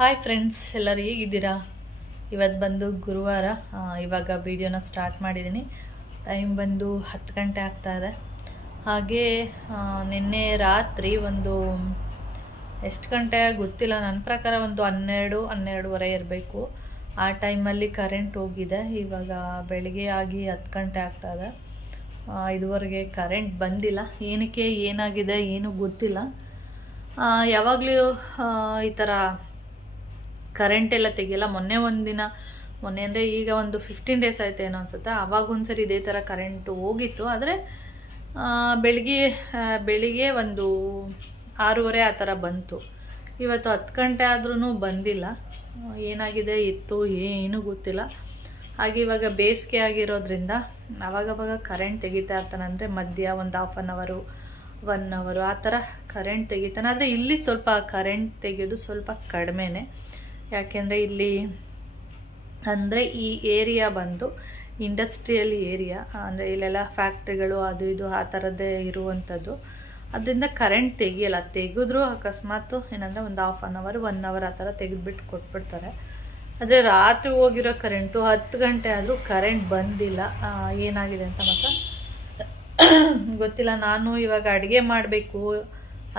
Hi friends, ಎಲ್ಲರೂ ಹೇಗಿದ್ದೀರಾ? ಇವತ್ತು ಬಂದು ಗುರುವಾರ. ಇವಾಗ ವಿಡಿಯೋನ ಸ್ಟಾರ್ಟ್ ಮಾಡಿದ್ದೀನಿ. ಟೈಮ್ ಬಂದು 10 ಗಂಟೆ ಆಗ್ತಾ ಇದೆ. ಹಾಗೆ ನಿನ್ನೆ ರಾತ್ರಿ ಒಂದು ಎಷ್ಟು ಗಂಟೆ ಗೊತ್ತಿಲ್ಲ, ನನ್ನ ಪ್ರಕಾರ ಒಂದು 12-12:30 ಇರಬೇಕು. ಆ ಟೈಮಲ್ಲಿ ಕರೆಂಟ್ ಹೋಗಿದೆ. ಇವಾಗ ಬೆಳಿಗ್ಗೆ ಆಗಿ 10 ಗಂಟೆ ಆಗ್ತಾ ಇದೆ. ಇದುವರೆಗೆ ಕರೆಂಟ್ ಬಂದಿಲ್ಲ. ಏನಕ್ಕೆ ಏನಾಗಿದೆ ಏನೂ ಗೊತ್ತಿಲ್ಲ. ಯಾವಾಗಲೂ ಈ ಥರ ಕರೆಂಟ್ ಎಲ್ಲ ತೆಗಿಯಲ್ಲ. ಮೊನ್ನೆ ಅಂದರೆ ಈಗ ಒಂದು 15 ಡೇಸ್ ಆಯ್ತು ಏನೋ ಅನ್ಸುತ್ತೆ. ಆವಾಗ ಒಂದ್ಸರಿ ಇದೇ ಥರ ಕರೆಂಟು ಹೋಗಿತ್ತು. ಆದರೆ ಬೆಳಿಗ್ಗೆ ಒಂದು 6:30 ಆ ಥರ ಬಂತು. ಇವತ್ತು 10 ಗಂಟೆ ಆದ್ರೂ ಬಂದಿಲ್ಲ. ಏನಾಗಿದೆ ಇತ್ತು ಏನೂ ಗೊತ್ತಿಲ್ಲ. ಹಾಗೆ ಇವಾಗ ಬೇಸಿಗೆ ಆಗಿರೋದ್ರಿಂದ ಅವಾಗವಾಗ ಕರೆಂಟ್ ತೆಗಿತಾ ಇರ್ತಾನೆ. ಅಂದರೆ ಮಧ್ಯ ಒಂದು ಹಾಫ್ ಆನ್ ಅವರು 1 ಅವರು ಆ ಥರ ಕರೆಂಟ್ ತೆಗಿತಾನೆ. ಆದರೆ ಇಲ್ಲಿ ಸ್ವಲ್ಪ ಕರೆಂಟ್ ತೆಗೆಯೋದು ಸ್ವಲ್ಪ ಕಡಿಮೆನೇ. ಯಾಕೆಂದರೆ ಇಲ್ಲಿ ಅಂದರೆ ಈ ಏರಿಯಾ ಬಂದು ಇಂಡಸ್ಟ್ರಿಯಲ್ ಏರಿಯಾ. ಅಂದರೆ ಇಲ್ಲೆಲ್ಲ ಫ್ಯಾಕ್ಟ್ರಿಗಳು ಅದು ಇದು ಆ ಥರದ್ದೇ ಇರುವಂಥದ್ದು. ಅದರಿಂದ ಕರೆಂಟ್ ತೆಗಿಯಲ್ಲ. ತೆಗೆದ್ರೂ ಅಕಸ್ಮಾತ್ ಏನಂದರೆ ಒಂದು ಹಾಫ್ ಆನ್ ಅವರು 1 ಅವರ್ ಆ ಥರ ತೆಗೆದುಬಿಟ್ಟು ಕೊಟ್ಬಿಡ್ತಾರೆ. ಆದರೆ ರಾತ್ರಿ ಹೋಗಿರೋ ಕರೆಂಟು 10 ಗಂಟೆ ಆದರೂ ಕರೆಂಟ್ ಬಂದಿಲ್ಲ. ಏನಾಗಿದೆ ಅಂತ ಮಾತ್ರ ಗೊತ್ತಿಲ್ಲ. ನಾನು ಇವಾಗ ಅಡುಗೆ ಮಾಡಬೇಕು.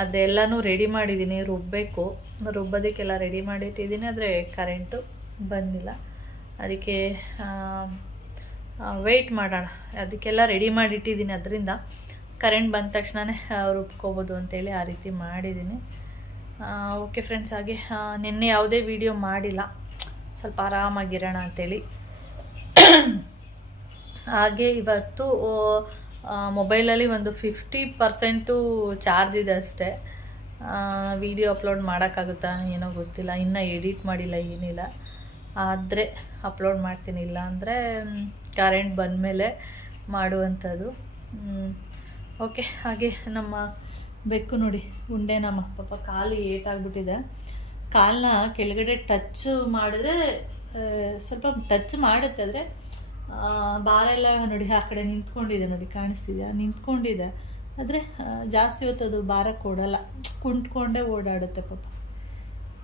ಅದೆಲ್ಲನೂ ರೆಡಿ ಮಾಡಿದ್ದೀನಿ. ರುಬ್ಬೋದಕ್ಕೆಲ್ಲ ರೆಡಿ ಮಾಡಿಟ್ಟಿದ್ದೀನಿ. ಆದರೆ ಕರೆಂಟು ಬಂದಿಲ್ಲ. ಅದಕ್ಕೆ ವೆಯ್ಟ್ ಮಾಡೋಣ. ಅದಕ್ಕೆಲ್ಲ ರೆಡಿ ಮಾಡಿಟ್ಟಿದ್ದೀನಿ. ಅದರಿಂದ ಕರೆಂಟ್ ಬಂದ ತಕ್ಷಣವೇ ರುಬ್ಕೋಬೋದು ಅಂತೇಳಿ ಆ ರೀತಿ ಮಾಡಿದ್ದೀನಿ. ಓಕೆ ಫ್ರೆಂಡ್ಸ್, ಹಾಗೆ ನಿನ್ನೆ ಯಾವುದೇ ವಿಡಿಯೋ ಮಾಡಿಲ್ಲ, ಸ್ವಲ್ಪ ಆರಾಮಾಗಿರೋಣ ಅಂಥೇಳಿ. ಹಾಗೆ ಇವತ್ತು ಮೊಬೈಲಲ್ಲಿ ಒಂದು 50% ಚಾರ್ಜ್ ಇದೆ ಅಷ್ಟೇ. ವಿಡಿಯೋ ಅಪ್ಲೋಡ್ ಮಾಡೋಕ್ಕಾಗುತ್ತಾ ಏನೋ ಗೊತ್ತಿಲ್ಲ. ಇನ್ನೂ ಎಡಿಟ್ ಮಾಡಿಲ್ಲ, ಏನಿಲ್ಲ. ಆದರೆ ಅಪ್ಲೋಡ್ ಮಾಡ್ತೀನಿ. ಇಲ್ಲ ಅಂದರೆ ಕರೆಂಟ್ ಬಂದಮೇಲೆ ಮಾಡುವಂಥದ್ದು. ಓಕೆ. ಹಾಗೆ ನಮ್ಮ ಬೆಕ್ಕು ನೋಡಿ, ಉಂಡೆ ನಮ್ಮ ಪಾಪ ಕಾಲು ಏಟಾಗ್ಬಿಟ್ಟಿದೆ. ಕಾಲನ್ನ ಕೆಳಗಡೆ ಟಚ್ ಮಾಡಿದ್ರೆ ಸ್ವಲ್ಪ ಟಚ್ ಮಾಡುತ್ತೆ. ಆದರೆ ಭಾರ ಎಲ್ಲ ನೋಡಿ ಆ ಕಡೆ ನಿಂತ್ಕೊಂಡಿದೆ. ನೋಡಿ, ಕಾಣಿಸ್ತಿದೆ, ನಿಂತ್ಕೊಂಡಿದೆ. ಆದರೆ ಜಾಸ್ತಿ ಹೊತ್ತು ಅದು ಭಾರ ಕೊಡಲ್ಲ. ಕುಂಟ್ಕೊಂಡೇ ಓಡಾಡುತ್ತೆ ಪಾಪ.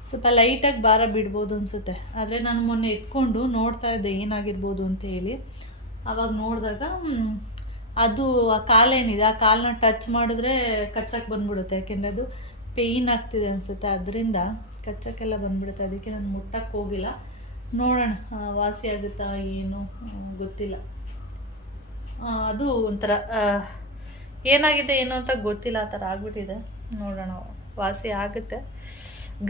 ಸ್ವಲ್ಪ ಲೈಟಾಗಿ ಭಾರ ಬಿಡ್ಬೋದು ಅನಿಸುತ್ತೆ. ಆದರೆ ನಾನು ಮೊನ್ನೆ ಎತ್ಕೊಂಡು ನೋಡ್ತಾ ಇದ್ದೆ ಏನಾಗಿರ್ಬೋದು ಅಂತ ಹೇಳಿ. ಆವಾಗ ನೋಡಿದಾಗ ಅದು ಆ ಕಾಲೇನಿದೆ, ಆ ಕಾಲನ್ನ ಟಚ್ ಮಾಡಿದ್ರೆ ಕಚ್ಚಕ್ಕೆ ಬಂದ್ಬಿಡುತ್ತೆ. ಯಾಕೆಂದರೆ ಅದು ಪೇಯ್ನ್ ಆಗ್ತಿದೆ ಅನಿಸುತ್ತೆ. ಅದರಿಂದ ಕಚ್ಚಕ್ಕೆಲ್ಲ ಬಂದ್ಬಿಡುತ್ತೆ. ಅದಕ್ಕೆ ನಾನು ಮುಟ್ಟಕ್ಕೆ ಹೋಗಿಲ್ಲ. ನೋಡೋಣ ವಾಸಿ ಆಗುತ್ತಾ ಏನು ಗೊತ್ತಿಲ್ಲ. ಅದು ಒಂಥರ ಏನಾಗಿದೆ ಏನು ಅಂತ ಗೊತ್ತಿಲ್ಲ. ಆ ಥರ ಆಗ್ಬಿಟ್ಟಿದೆ. ನೋಡೋಣ, ವಾಸಿ ಆಗುತ್ತೆ.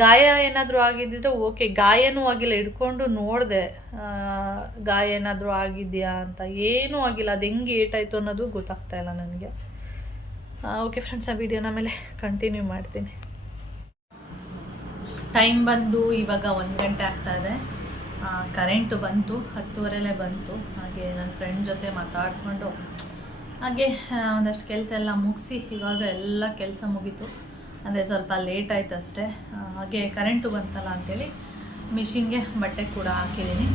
ಗಾಯ ಏನಾದರೂ ಆಗಿದ್ದಿದ್ರೆ ಓಕೆ. ಗಾಯನೂ ಆಗಿಲ್ಲ. ಹಿಡ್ಕೊಂಡು ನೋಡಿದೆ ಗಾಯ ಏನಾದರೂ ಆಗಿದೆಯಾ ಅಂತ. ಏನೂ ಆಗಿಲ್ಲ. ಅದು ಹೆಂಗೆ ಏಟಾಯಿತು ಅನ್ನೋದು ಗೊತ್ತಾಗ್ತಾ ಇಲ್ಲ ನನಗೆ. ಓಕೆ ಫ್ರೆಂಡ್ಸ್, ಆ ವಿಡಿಯೋನ ಮೇಲೆ ಕಂಟಿನ್ಯೂ ಮಾಡ್ತೀನಿ. ಟೈಮ್ ಬಂದು ಇವಾಗ 1 ಗಂಟೆ ಆಗ್ತಾಯಿದೆ. ಕರೆಂಟು ಬಂತು, 10:30 ಬಂತು. ಹಾಗೆ ನನ್ನ ಫ್ರೆಂಡ್ ಜೊತೆ ಮಾತಾಡಿಕೊಂಡು ಹಾಗೆ ಒಂದಷ್ಟು ಕೆಲಸ ಎಲ್ಲ ಮುಗಿಸಿ ಇವಾಗ ಎಲ್ಲ ಕೆಲಸ ಮುಗೀತು. ಅಂದರೆ ಸ್ವಲ್ಪ ಲೇಟ್ ಆಯ್ತು ಅಷ್ಟೇ. ಹಾಗೆ ಕರೆಂಟು ಬಂತಲ್ಲ ಅಂಥೇಳಿ ಮಿಷಿನ್ಗೆ ಬಟ್ಟೆ ಕೂಡ ಹಾಕಿದ್ದೀನಿ.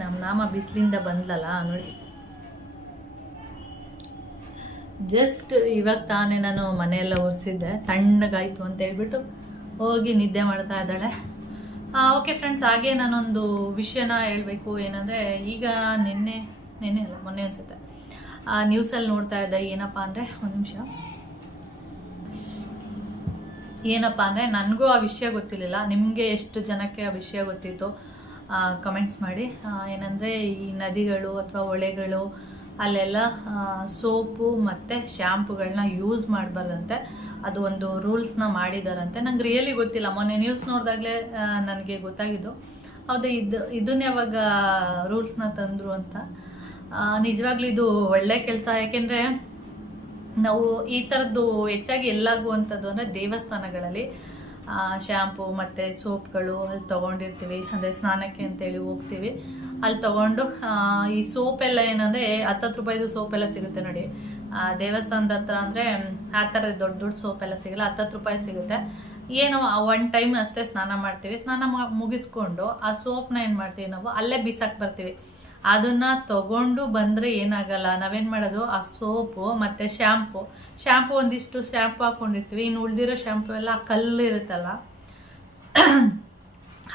ನಮ್ಮ ನಾಮ ಬಿಸಿಲಿಂದ ಬಂದ್ಲಲ್ಲ ನೋಡಿ. ಜಸ್ಟ್ ಇವಾಗ ತಾನೇ ನಾನು ಮನೆಯೆಲ್ಲ ಒರೆಸಿದ್ದೆ, ತಣ್ಣಗಾಯಿತು ಅಂತ ಹೇಳ್ಬಿಟ್ಟು ಹೋಗಿ ನಿದ್ದೆ ಮಾಡ್ತಾ ಇದ್ದಾಳೆ. ಓಕೆ ಫ್ರೆಂಡ್ಸ್, ಹಾಗೆ ನಾನೊಂದು ವಿಷಯನ ಹೇಳಬೇಕು. ಏನಂದರೆ ಈಗ ನಿನ್ನೆ ಅಲ್ಲ ಮೊನ್ನೆ ಅನಿಸುತ್ತೆ ನ್ಯೂಸಲ್ಲಿ ನೋಡ್ತಾ ಇದ್ದೆ. ಏನಪ್ಪ ಅಂದರೆ ಒಂದು ನಿಮಿಷ. ಏನಪ್ಪ ಅಂದರೆ ನನಗೂ ಆ ವಿಷಯ ಗೊತ್ತಿರಲಿಲ್ಲ. ನಿಮಗೆ ಎಷ್ಟು ಜನಕ್ಕೆ ಆ ವಿಷಯ ಗೊತ್ತಿತ್ತು ಕಮೆಂಟ್ಸ್ ಮಾಡಿ. ಏನಂದರೆ ಈ ನದಿಗಳು ಅಥವಾ ಹೊಳೆಗಳು ಅಲ್ಲೆಲ್ಲ ಸೋಪು ಮತ್ತು ಶ್ಯಾಂಪುಗಳನ್ನ ಯೂಸ್ ಮಾಡಬಾರ್ದಂತೆ. ಅದು ಒಂದು ರೂಲ್ಸ್ನ ಮಾಡಿದಾರಂತೆ. ನಂಗೆ ರಿಯಲಿ ಗೊತ್ತಿಲ್ಲ. ಮೊನ್ನೆ ನ್ಯೂಸ್ ನೋಡಿದಾಗಲೇ ನನಗೆ ಗೊತ್ತಾಗಿದ್ದು. ಹೌದು, ಇದನ್ನ ಯಾವಾಗ ರೂಲ್ಸ್ನ ತಂದರು ಅಂತ. ನಿಜವಾಗ್ಲೂ ಇದು ಒಳ್ಳೆ ಕೆಲಸ. ಯಾಕೆಂದರೆ ನಾವು ಈ ಥರದ್ದು ಹೆಚ್ಚಾಗಿ ಎಲ್ಲಾಗುವಂಥದ್ದು ಅಂದರೆ ದೇವಸ್ಥಾನಗಳಲ್ಲಿ ಶ್ಯಾಂಪು ಮತ್ತು ಸೋಪ್ಗಳು ಅಲ್ಲಿ ತೊಗೊಂಡಿರ್ತೀವಿ. ಅಂದರೆ ಸ್ನಾನಕ್ಕೆ ಅಂತೇಳಿ ಹೋಗ್ತೀವಿ, ಅಲ್ಲಿ ತೊಗೊಂಡು ಈ ಸೋಪೆಲ್ಲ ಏನಂದರೆ 10 ರೂಪಾಯಿದು ಸೋಪೆಲ್ಲ ಸಿಗುತ್ತೆ ನೋಡಿ ದೇವಸ್ಥಾನದ ಹತ್ರ. ಅಂದರೆ ಆ ಥರದ ದೊಡ್ಡ ಸೋಪೆಲ್ಲ ಸಿಗಲ್ಲ, 10 ರೂಪಾಯಿ ಸಿಗುತ್ತೆ. ಏನೋ 1 ಟೈಮ್ ಅಷ್ಟೇ ಸ್ನಾನ ಮಾಡ್ತೀವಿ. ಸ್ನಾನ ಮುಗಿಸ್ಕೊಂಡು ಆ ಸೋಪ್ನ ಏನು ಮಾಡ್ತೀವಿ ನಾವು ಅಲ್ಲೇ ಬಿಸಾಕಿ ಬರ್ತೀವಿ. ಅದನ್ನು ತಗೊಂಡು ಬಂದರೆ ಏನಾಗಲ್ಲ, ನಾವೇನು ಮಾಡೋದು ಆ ಸೋಪು ಮತ್ತು ಶ್ಯಾಂಪು ಒಂದಿಷ್ಟು ಶ್ಯಾಂಪು ಹಾಕ್ಕೊಂಡಿರ್ತೀವಿ, ಇನ್ನು ಉಳಿದಿರೋ ಶ್ಯಾಂಪು ಎಲ್ಲ ಆ ಕಲ್ಲು ಇರುತ್ತಲ್ಲ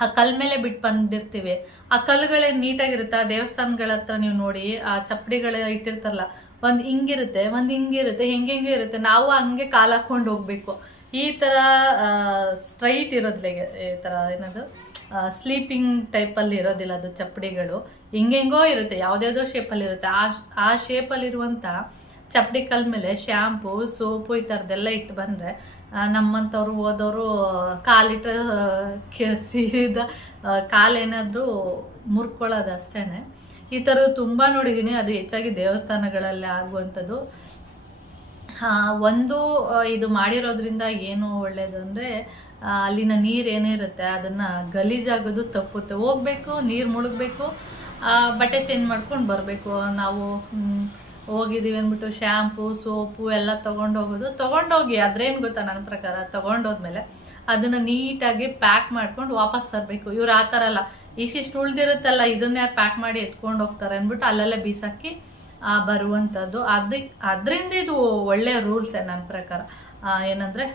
ಆ ಕಲ್ ಮೇಲೆ ಬಿಟ್ಟು ಬಂದಿರ್ತೀವಿ. ಆ ಕಲ್ಲುಗಳೇ ನೀಟಾಗಿರುತ್ತೆ. ಆ ದೇವಸ್ಥಾನಗಳ ಹತ್ರ ನೀವು ನೋಡಿ ಆ ಚಪ್ಪಡಿಗಳು ಇಟ್ಟಿರ್ತಾರಲ್ಲ, ಒಂದು ಹಿಂಗಿರುತ್ತೆ, ಒಂದು ಹಿಂಗಿರುತ್ತೆ, ಹೆಂಗೆ ಇರುತ್ತೆ. ನಾವು ಹಂಗೆ ಕಾಲು ಹಾಕ್ಕೊಂಡು ಹೋಗ್ಬೇಕು. ಈ ಥರ ಸ್ಟ್ರೈಟ್ ಇರೋದಿಲ್ಲ, ಈ ಥರ ಏನದು ಸ್ಲೀಪಿಂಗ್ ಟೈಪಲ್ಲಿ ಇರೋದಿಲ್ಲ ಅದು ಚಪ್ಪಡಿಗಳು, ಹೆಂಗೆಂಗೋ ಇರುತ್ತೆ, ಯಾವುದ್ಯಾವುದೋ ಶೇಪಲ್ಲಿ ಇರುತ್ತೆ. ಆ ಶೇಪಲ್ಲಿರುವಂಥ ಚಪ್ಪಡಿ ಕಲ್ ಮೇಲೆ ಶ್ಯಾಂಪು ಸೋಪು ಈ ಥರದ್ದೆಲ್ಲ ಇಟ್ಟು ಬಂದರೆ ನಮ್ಮಂಥವ್ರು ಓದೋರು ಕಾಲಿಟ್ಟು ಸೀದಾ ಕಾಲೇನಾದರೂ ಮುರ್ಕೊಳ್ಳೋದು ಅಷ್ಟೇ. ಈ ಥರದ್ದು ತುಂಬ ನೋಡಿದ್ದೀನಿ. ಅದು ಹೆಚ್ಚಾಗಿ ದೇವಸ್ಥಾನಗಳಲ್ಲಿ ಆಗುವಂಥದ್ದು. ಒಂದು ಇದು ಮಾಡಿರೋದ್ರಿಂದ ಏನು ಒಳ್ಳೆಯದು ಅಂದರೆ ಅಲ್ಲಿನ ನೀರು ಏನಿರುತ್ತೆ ಅದನ್ನು ಗಲೀಜಾಗೋದು ತಪ್ಪುತ್ತೆ. ಹೋಗ್ಬೇಕು, ನೀರು ಮುಳುಗಬೇಕು, ಬಟ್ಟೆ ಚೇಂಜ್ ಮಾಡ್ಕೊಂಡು ಬರಬೇಕು. ನಾವು ಹೋಗಿದ್ದೀವಿ ಅಂದ್ಬಿಟ್ಟು ಶ್ಯಾಂಪು ಸೋಪು ಎಲ್ಲ ತೊಗೊಂಡೋಗಿ ಅದ್ರೇನು ಗೊತ್ತಾ, ನನ್ನ ಪ್ರಕಾರ ತೊಗೊಂಡೋದ್ಮೇಲೆ ಅದನ್ನು ನೀಟಾಗಿ ಪ್ಯಾಕ್ ಮಾಡ್ಕೊಂಡು ವಾಪಸ್ ತರಬೇಕು. ಇವ್ರು ಆ ಥರ ಅಲ್ಲ, ಇಷ್ಟಿಷ್ಟು ಉಳ್ದಿರುತ್ತಲ್ಲ ಇದನ್ನೇ ಪ್ಯಾಕ್ ಮಾಡಿ ಎತ್ಕೊಂಡು ಹೋಗ್ತಾರೆ ಅಂದ್ಬಿಟ್ಟು ಅಲ್ಲೆಲ್ಲ ಬೀಸಾಕಿ ಬರುವಂಥದ್ದು. ಅದರಿಂದ ಇದು ಒಳ್ಳೆಯ ರೂಲ್ಸೇ ನನ್ನ ಪ್ರಕಾರ. ಏನಂದರೆ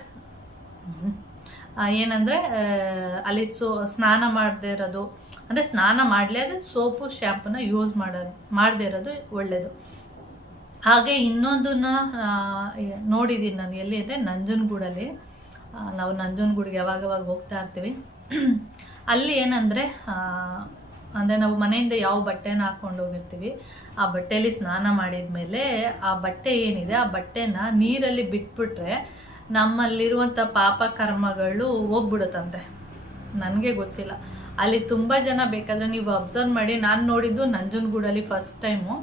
ಅಲ್ಲಿ ಸ್ನಾನ ಮಾಡದೇ ಇರೋದು, ಅಂದರೆ ಸ್ನಾನ ಮಾಡಲೇ ಆದರೆ ಸೋಪು ಶ್ಯಾಂಪೂನ ಯೂಸ್ ಮಾಡದೇ ಇರೋದು ಒಳ್ಳೆಯದು. ಹಾಗೆ ಇನ್ನೊಂದನ್ನು ನೋಡಿದ್ದೀನಿ ನಾನು, ಎಲ್ಲಿ ಅಂದರೆ ನಂಜನಗೂಡಲ್ಲಿ. ನಾವು ನಂಜನಗೂಡಿಗೆ ಯಾವಾಗವಾಗ ಹೋಗ್ತಾ ಇರ್ತೀವಿ. ಅಲ್ಲಿ ಏನಂದರೆ ನಾವು ಮನೆಯಿಂದ ಯಾವ ಬಟ್ಟೆನ ಹಾಕ್ಕೊಂಡು ಹೋಗಿರ್ತೀವಿ, ಆ ಬಟ್ಟೆಯಲ್ಲಿ ಸ್ನಾನ ಮಾಡಿದ ಮೇಲೆ ಆ ಬಟ್ಟೆ ಏನಿದೆ ಆ ಬಟ್ಟೆನ ನೀರಲ್ಲಿ ಬಿಟ್ಬಿಟ್ರೆ ನಮ್ಮಲ್ಲಿರುವಂಥ ಪಾಪ ಕರ್ಮಗಳು ಹೋಗ್ಬಿಡುತ್ತಂತೆ. ನನಗೆ ಗೊತ್ತಿಲ್ಲ, ಅಲ್ಲಿ ತುಂಬ ಜನ, ಬೇಕಾದರೆ ನೀವು ಅಬ್ಸರ್ವ್ ಮಾಡಿ. ನಾನು ನೋಡಿದ್ದು ನಂಜನಗೂಡಲ್ಲಿ ಫಸ್ಟ್ ಟೈಮು.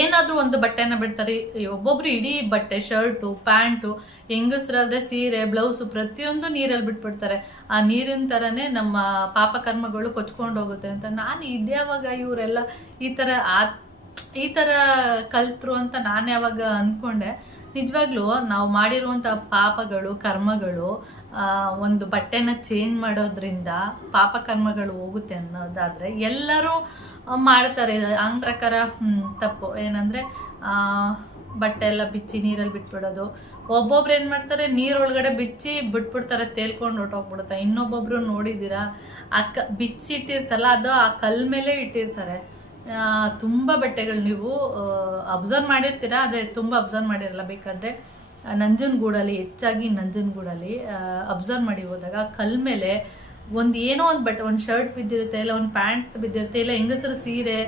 ಏನಾದರೂ ಒಂದು ಬಟ್ಟೆನ ಬಿಡ್ತಾರೆ, ಒಬ್ಬೊಬ್ರು ಇಡೀ ಬಟ್ಟೆ, ಶರ್ಟು ಪ್ಯಾಂಟು, ಹೆಂಗಸ್ರಾದ್ರೆ ಸೀರೆ ಬ್ಲೌಸು ಪ್ರತಿಯೊಂದು ನೀರಲ್ಲಿ ಬಿಟ್ಬಿಡ್ತಾರೆ. ಆ ನೀರಿನ ಥರನೇ ನಮ್ಮ ಪಾಪಕರ್ಮಗಳು ಕೊಚ್ಕೊಂಡು ಹೋಗುತ್ತೆ ಅಂತ. ನಾನು ಇದ್ಯಾವಾಗ ಇವರೆಲ್ಲ ಈ ಥರ ಕಲ್ತರು ಅಂತ ನಾನು ಯಾವಾಗ ಅಂದ್ಕೊಂಡೆ. ನಿಜವಾಗ್ಲೂ ನಾವು ಮಾಡಿರುವಂಥ ಪಾಪಗಳು ಕರ್ಮಗಳು ಒಂದು ಬಟ್ಟೆನ ಚೇಂಜ್ ಮಾಡೋದ್ರಿಂದ ಪಾಪಕರ್ಮಗಳು ಹೋಗುತ್ತೆ ಅನ್ನೋದಾದರೆ ಎಲ್ಲರೂ ಮಾಡ್ತಾರೆ. ಹಂಗೆ ಪ್ರಕಾರ ತಪ್ಪು. ಏನಂದರೆ ಬಟ್ಟೆ ಎಲ್ಲ ಬಿಚ್ಚಿ ನೀರಲ್ಲಿ ಬಿಟ್ಬಿಡೋದು. ಒಬ್ಬೊಬ್ರು ಏನು ಮಾಡ್ತಾರೆ, ನೀರೊಳಗಡೆ ಬಿಚ್ಚಿ ಬಿಟ್ಬಿಡ್ತಾರೆ, ತೇಲ್ಕೊಂಡು ಹೊಟ್ಟೋಗ್ಬಿಡುತ್ತೆ. ಇನ್ನೊಬ್ಬೊಬ್ರು ನೋಡಿದ್ದೀರಾ, ಬಿಚ್ಚಿ ಇಟ್ಟಿರ್ತಲ್ಲ ಅದು ಆ ಕಲ್ ಮೇಲೆ ಇಟ್ಟಿರ್ತಾರೆ. ತುಂಬ ಬಟ್ಟೆಗಳು ನೀವು ಅಬ್ಸರ್ವ್ ಮಾಡಿರ್ತೀರಾ, ಆದರೆ ತುಂಬ ಅಬ್ಸರ್ವ್ ಮಾಡಿರಲ್ಲ. ಬೇಕಾದರೆ ನಂಜನಗೂಡಲ್ಲಿ, ಹೆಚ್ಚಾಗಿ ನಂಜನಗೂಡಲ್ಲಿ ಅಬ್ಸರ್ವ್ ಮಾಡಿ ಹೋದಾಗ ಕಲ್ ಮೇಲೆ ಏನೋ ಒಂದು ಬಟ್ಟೆ, ಒಂದು ಶರ್ಟ್ ಬಿದ್ದಿರುತ್ತೆ, ಇಲ್ಲ ಒಂದು ಪ್ಯಾಂಟ್ ಬಿದ್ದಿರುತ್ತೆ, ಇಲ್ಲ ಹೆಂಗಸರು ಸೀರೆ,